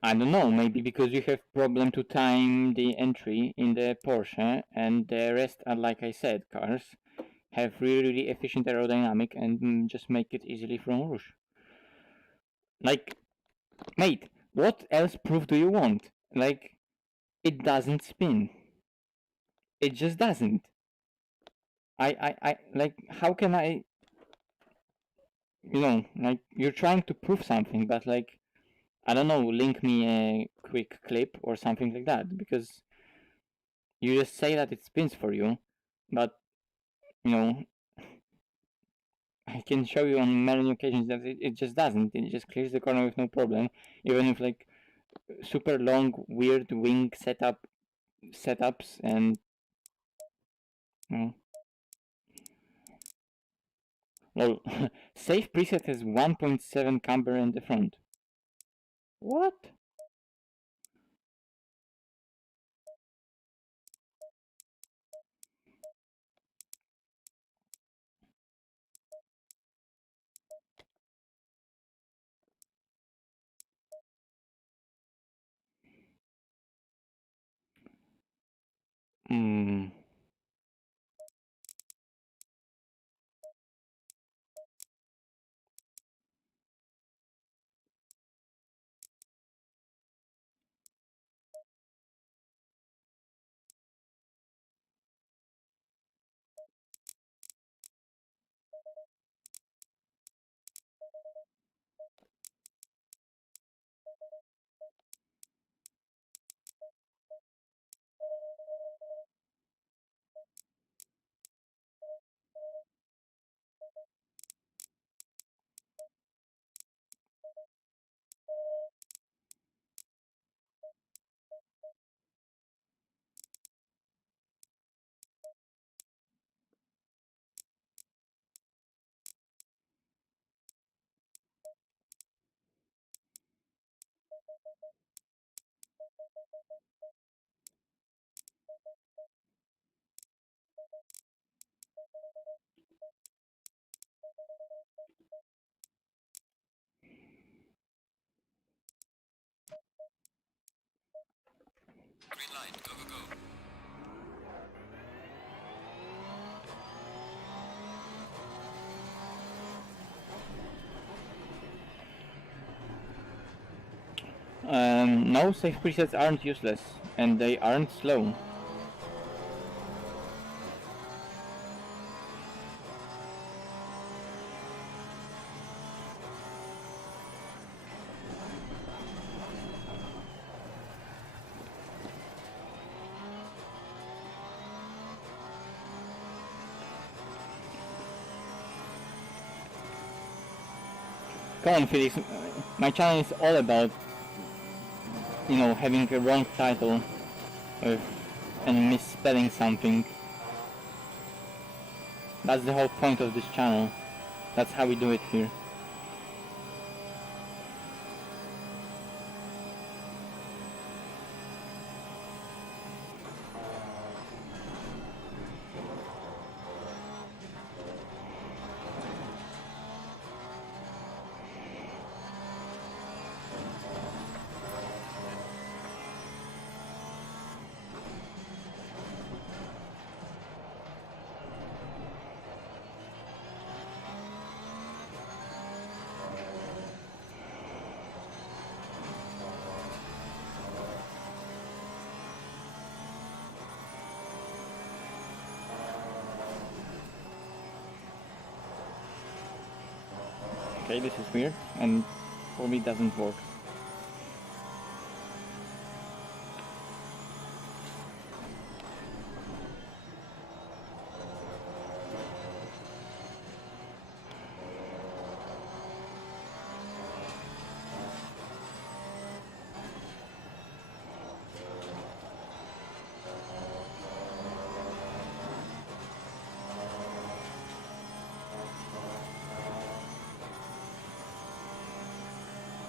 I don't know, maybe because you have problem to time the entry in the Porsche, and the rest are, like I said, cars have really efficient aerodynamic and just make it easily from Rouge. Like, mate, what else proof do you want? Like, it doesn't spin. It just doesn't. Like, how can I, like, you're trying to prove something, but like, I don't know, link me a quick clip or something like that, because you just say that it spins for you, but, you know, I can show you on many occasions that it just doesn't. It just clears the corner with no problem, even with like super long, weird wing setups, and you know, well, safe preset has 1.7 camber in the front. What? Hmm. Green light, go, go, go. No, safe presets aren't useless, and they aren't slow. Come on, Felix. My channel is all about, you know, having a wrong title and misspelling something. That's the whole point of this channel. That's how we do it here. Okay, this is weird and probably doesn't work.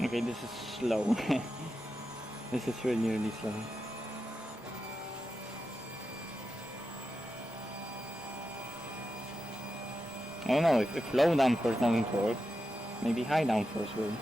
Okay, this is slow. This is really, really slow. I don't know, if low downforce doesn't work, maybe high downforce will.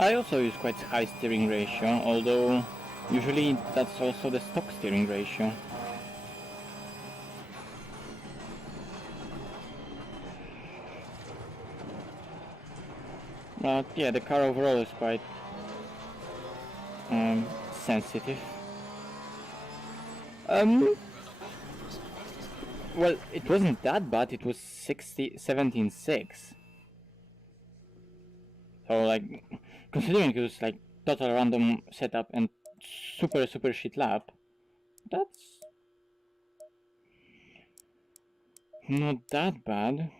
I also use quite high steering ratio, although usually that's also the stock steering ratio. But yeah, the car overall is quite sensitive. Well, it wasn't that bad, it was 17.6. So like, considering it was like total random setup and super shit lap, that's not that bad.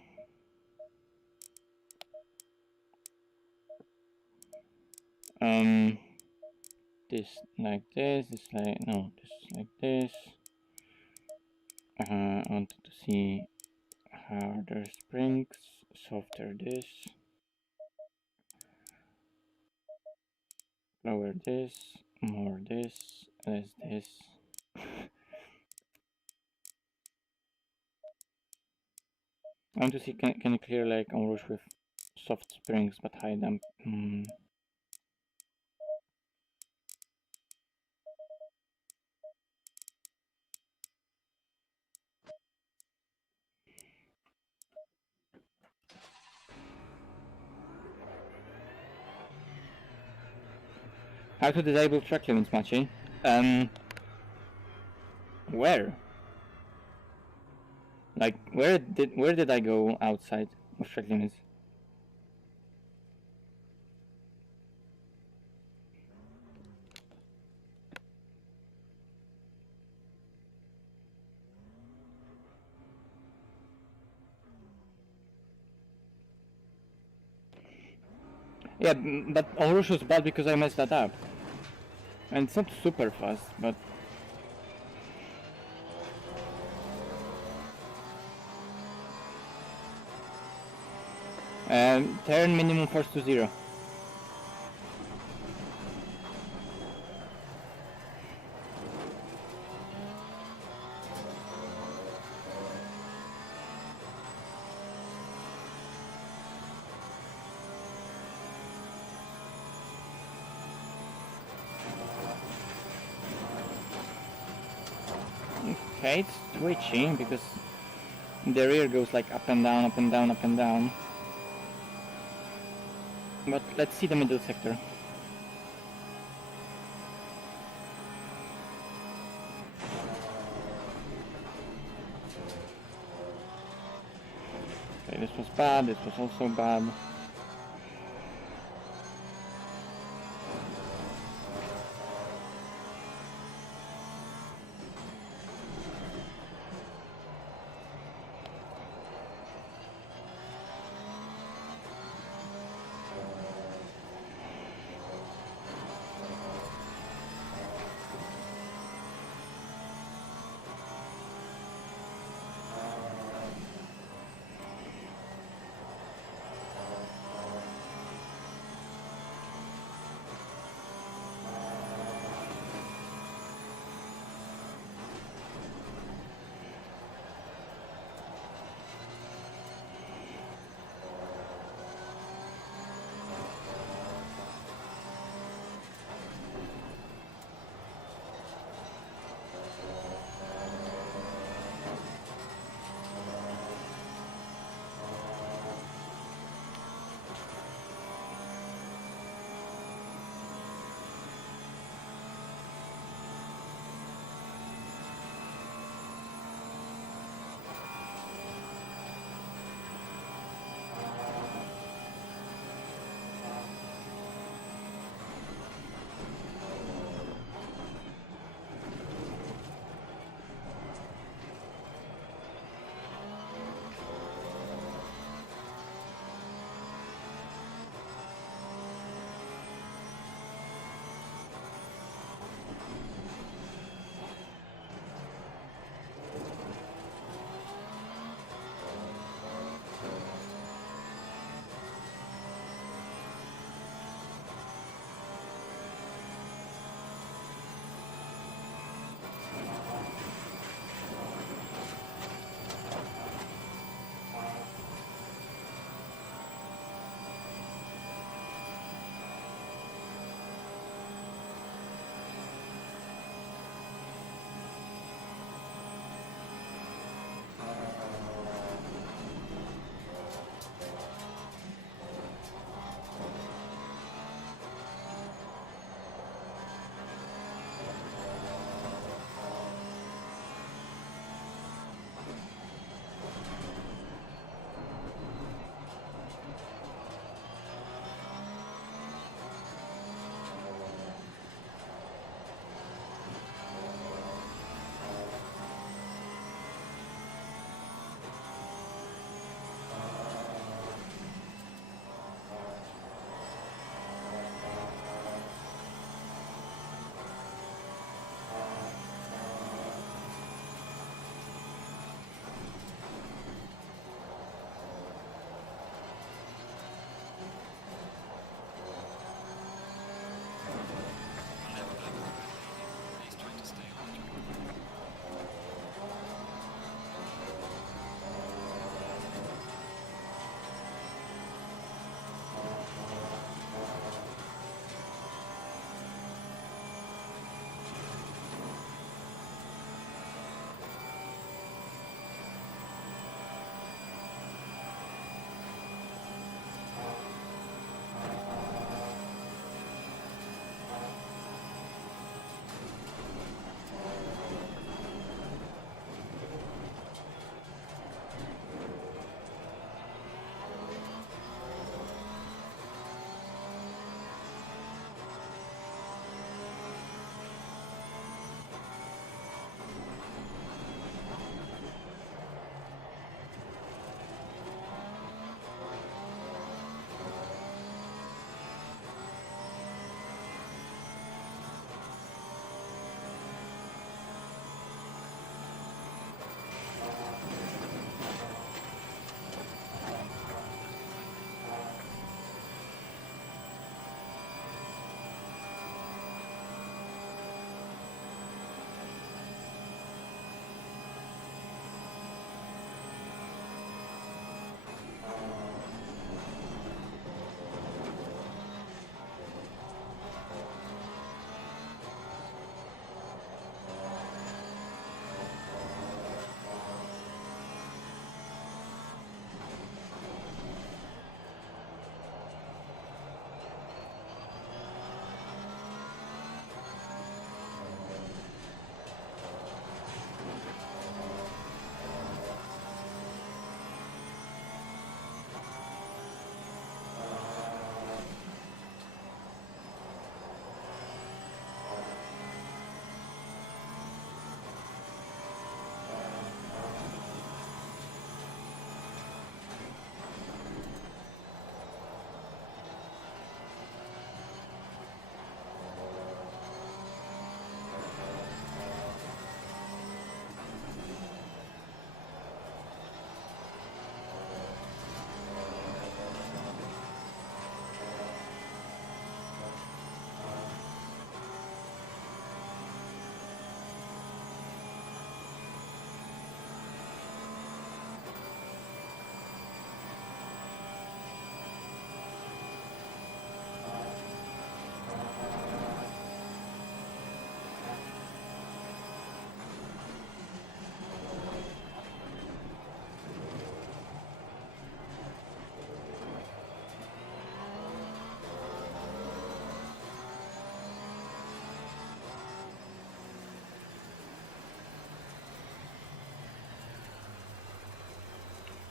This like this, this like, no, this like this. I wanted to see harder springs, softer this, lower this, more this, less this. I want to see can you clear like on Rouge with soft springs but high damp. How to disable track limits, Machi? Where? Like where did I go outside of track limits? Yeah, but Rouge was bad because I messed that up. And it's not super fast, but turn minimum force to 0. Okay, it's twitching because the rear goes like up and down, up and down, up and down. But let's see the middle sector. Okay, this was bad, this was also bad.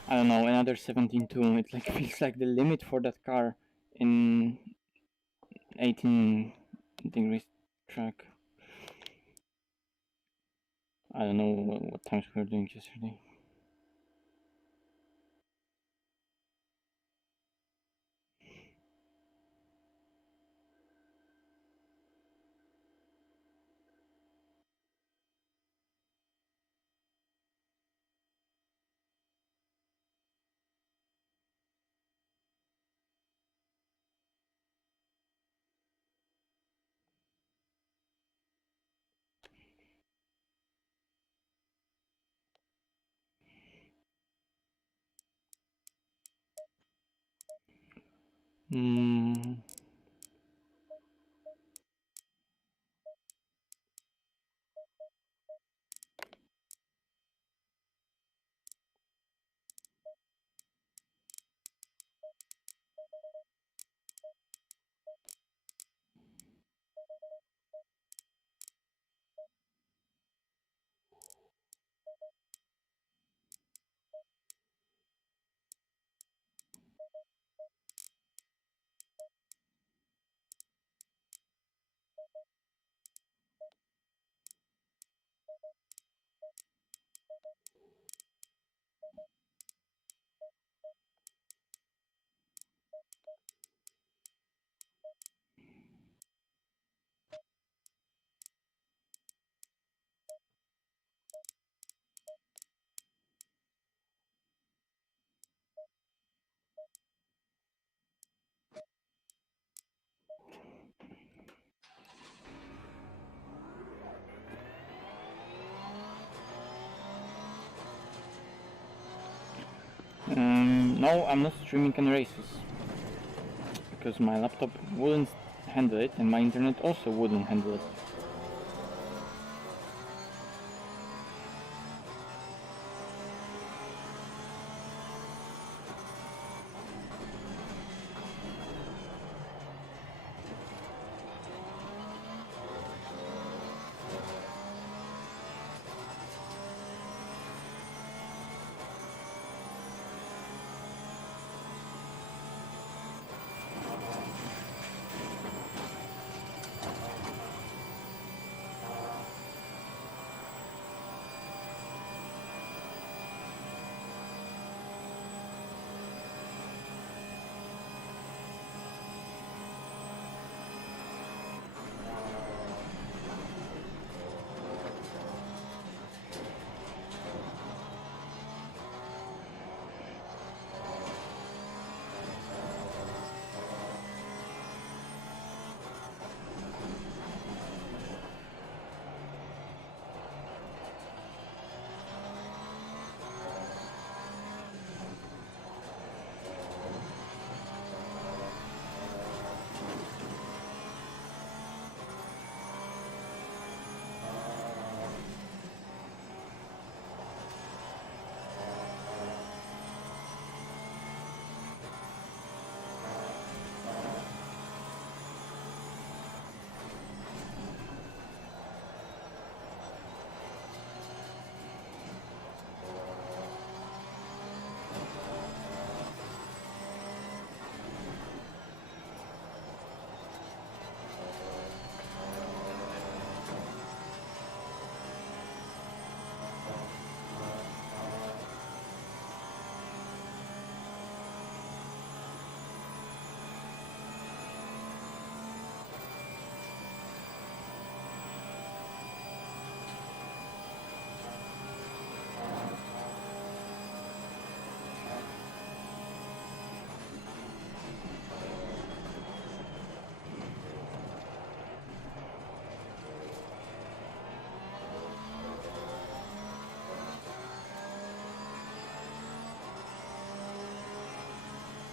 I don't know, another 17.2. It like feels like the limit for that car in 18 degrees track. I don't know what times we were doing yesterday. Mm, no, I'm not streaming any races because my laptop wouldn't handle it and my internet also wouldn't handle it.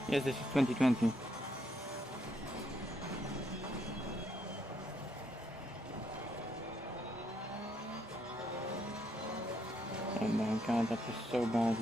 Yes, this is 2020. Oh my god, that was so bad.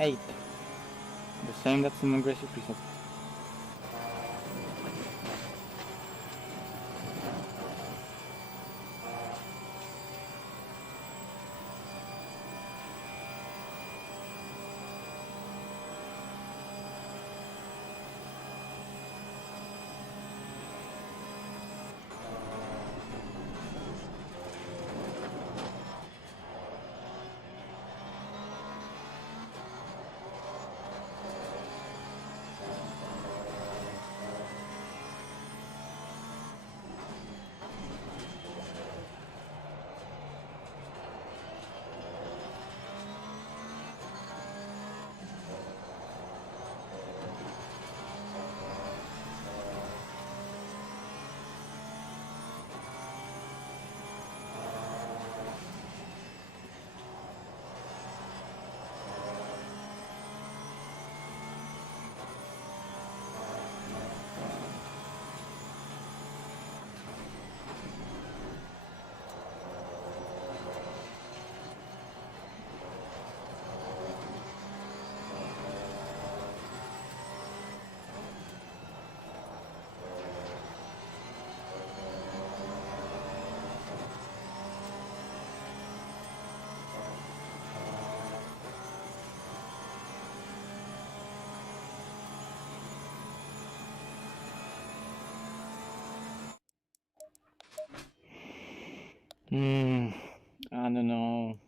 8. The same that's an aggressive preset. I don't know.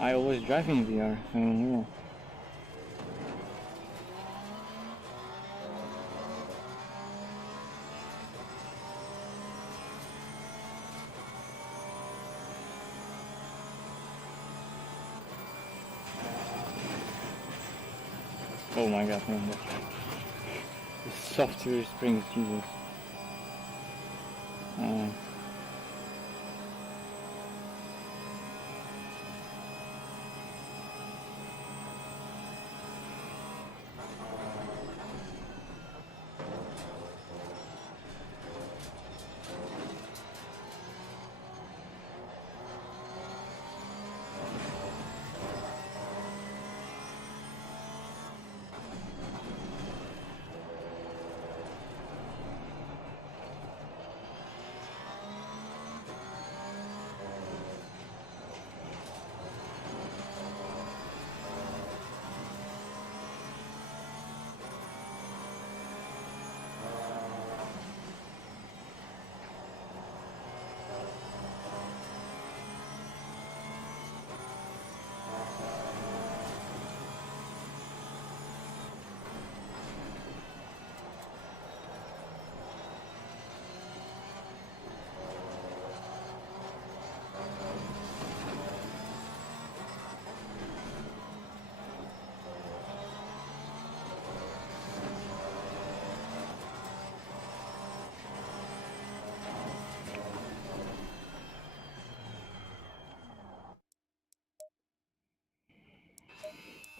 I always drive in VR, so yeah. Oh my god, man. The software springs, Jesus.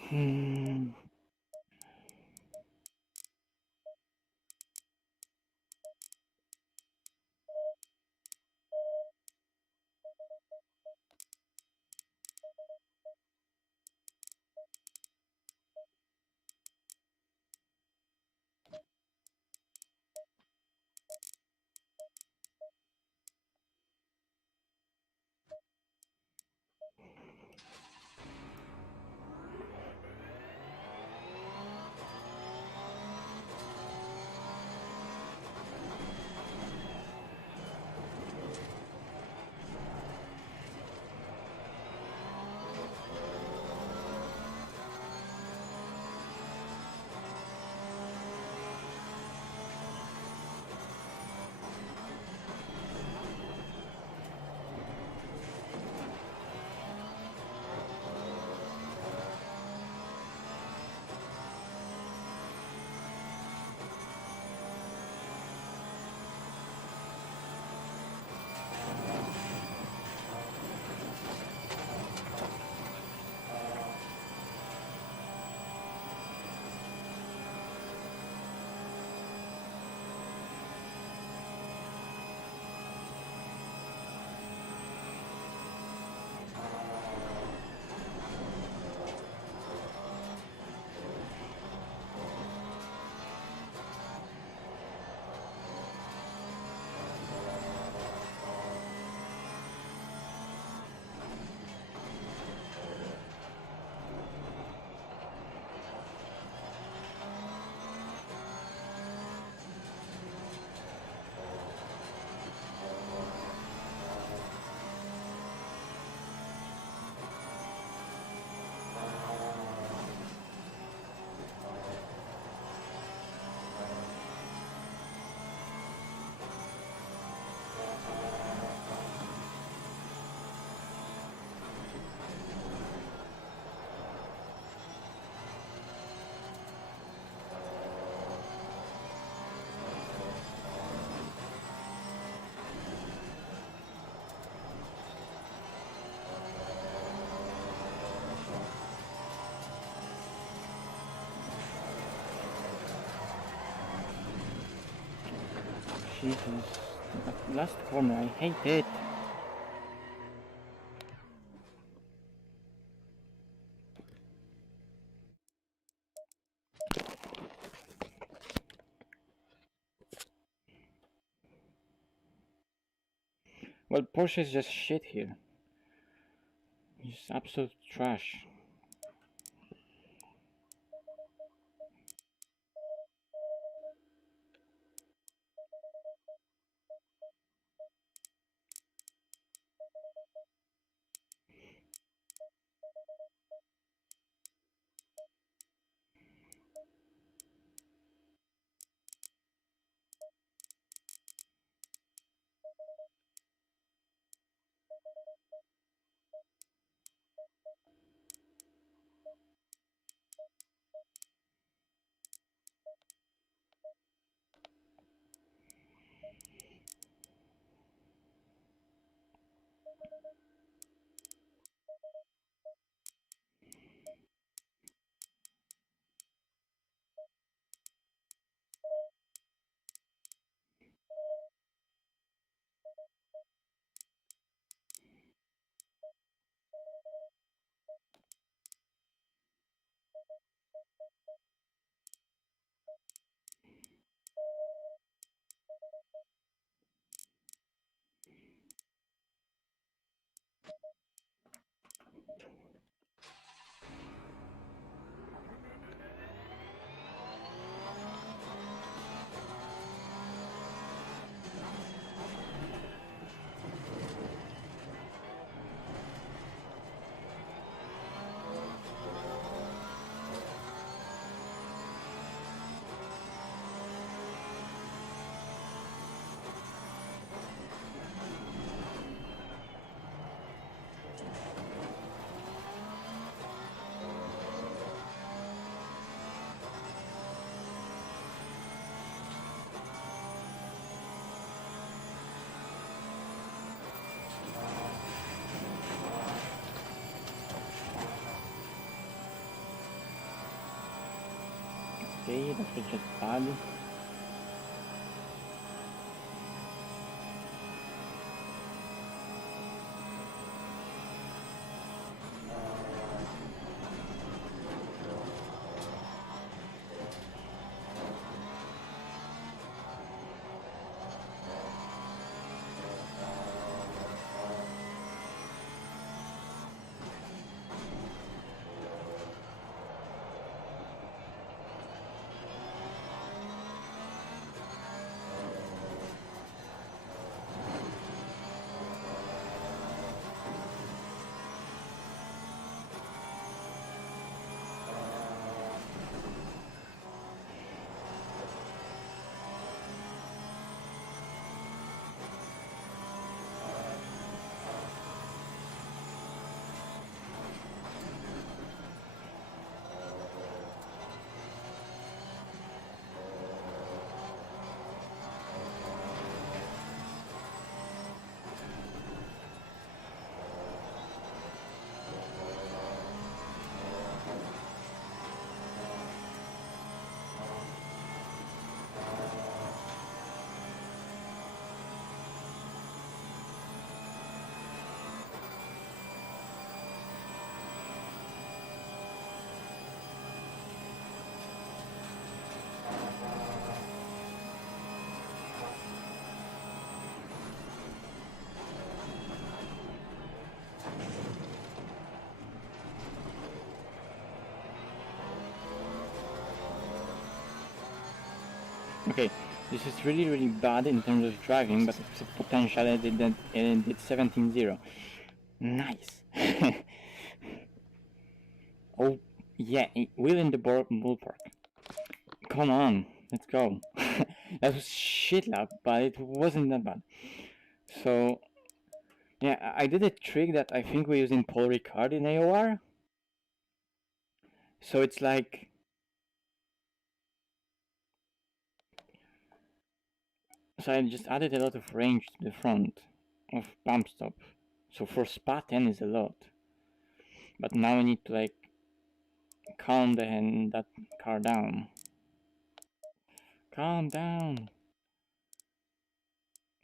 Hmm. Jesus, that last corner, I hate it. Well, Porsche is just shit here. It's absolute trash. Okay, that was just bad. Okay, this is really bad in terms of driving, but it's a potential and it's 17-0. Nice. Oh, yeah, we're in the ballpark. Come on, let's go. That was shit lap, but it wasn't that bad. So, yeah, I did a trick that I think we're using Paul Ricard in AOR. So it's like... So I just added a lot of range to the front of bump stop. So for spa 10 is a lot. But now I need to like calm that car down. Calm down.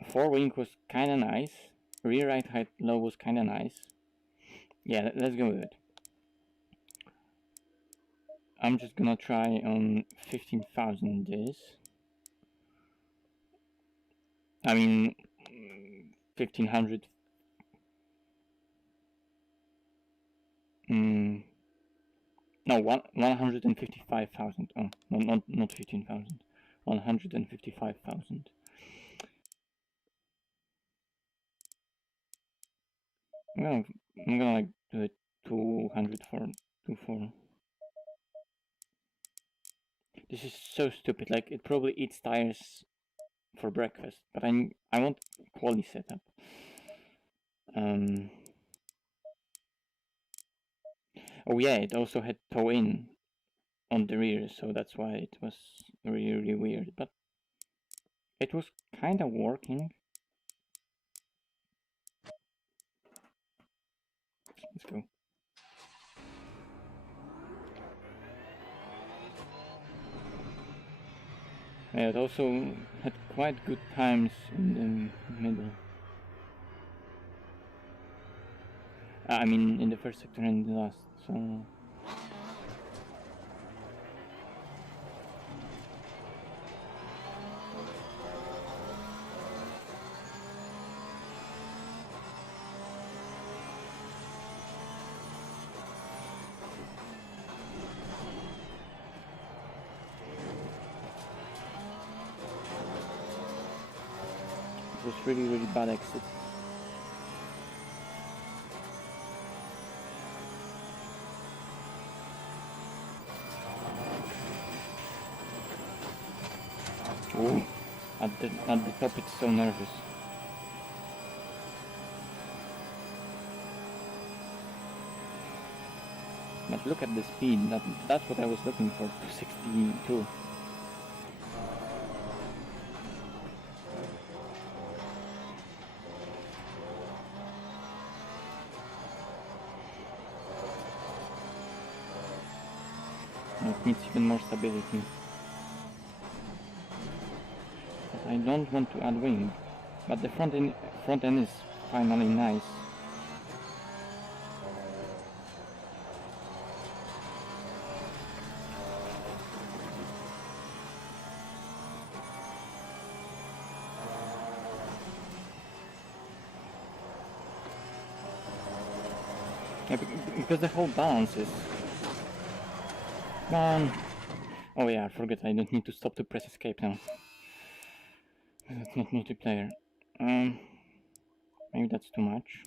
Fore wing was kinda nice. Rear right height low was kinda nice. Yeah, let's go with it. I'm just gonna try on 15,000 this. I mean 1500. No, 155,000. Oh, no, not 15,000. 155,000. I'm gonna like do it 200 for 2-4. This is so stupid. Like it probably eats tires for breakfast, but I want quality setup. Oh yeah, it also had toe in on the rear, so that's why it was really weird. But it was kind of working. Let's go. Yeah, it also had quite good times in the middle. I mean, in the first sector and the last, so... It was really bad exit. Ooh, at the top it's so nervous. But look at the speed, that's what I was looking for, 262. It needs even more stability. I don't want to add wing, but the front end is finally nice. Yeah, because the whole balance is... Come on! Oh yeah, I forget, I don't need to stop to press escape now. That's not multiplayer. Maybe that's too much.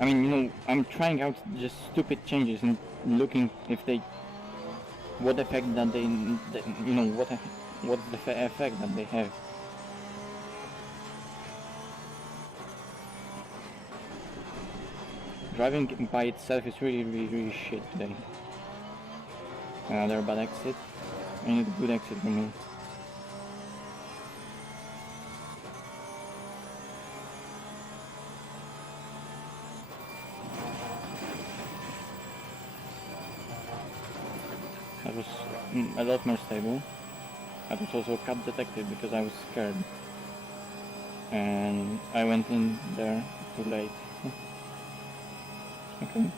I mean, you know, I'm trying out just stupid changes and looking if they... what effect that they... you know, what's the effect that they have. Driving by itself is really shit today. Another bad exit. I need a good exit for me. That was a lot more stable. That was also cut detected because I was scared. And I went in there too late. Okay.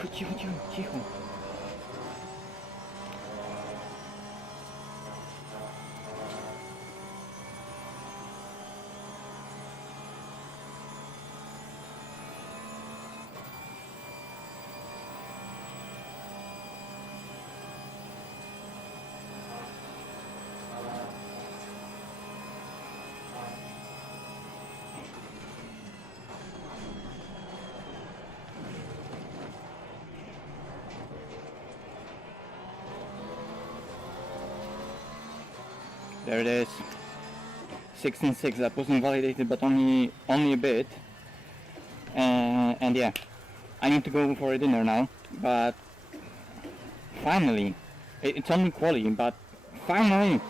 Cicho, cicho, cicho, cicho. There it is. 16.6. That was invalidated, but only a bit. And yeah, I need to go for a dinner now. But finally, it's only quality, but finally.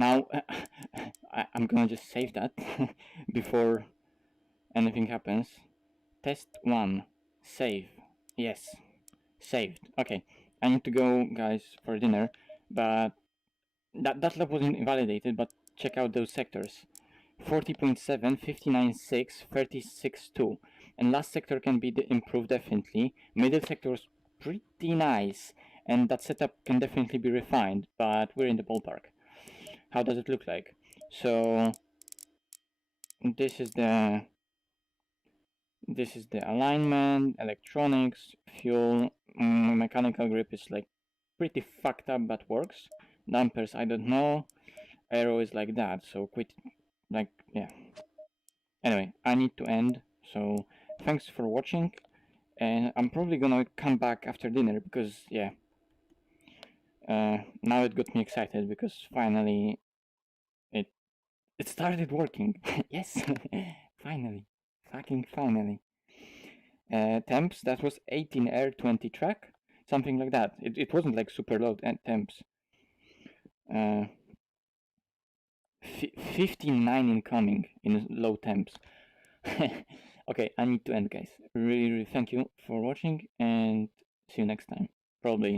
Now, I'm gonna just save that before anything happens. Test 1. Save. Yes. Saved. Okay. I need to go, guys, for dinner. But that lab wasn't invalidated, but check out those sectors. 40.7, 59.6, 36.2. And last sector can be improved definitely. Middle sector is pretty nice. And that setup can definitely be refined, but we're in the ballpark. How does it look like? So this is the alignment, electronics, fuel. Mechanical grip is like pretty fucked up, but works. Dampers, I don't know. Aero is like that, so quit. Like, yeah. Anyway, I need to end. So thanks for watching, and I'm probably gonna come back after dinner because yeah. Now it got me excited because finally it started working. Yes, finally, fucking finally. Temps, that was 18 air, 20 track, something like that. It wasn't like super low temps. 59 incoming in low temps. Okay, I need to end, guys. Really, really thank you for watching, and see you next time. Probably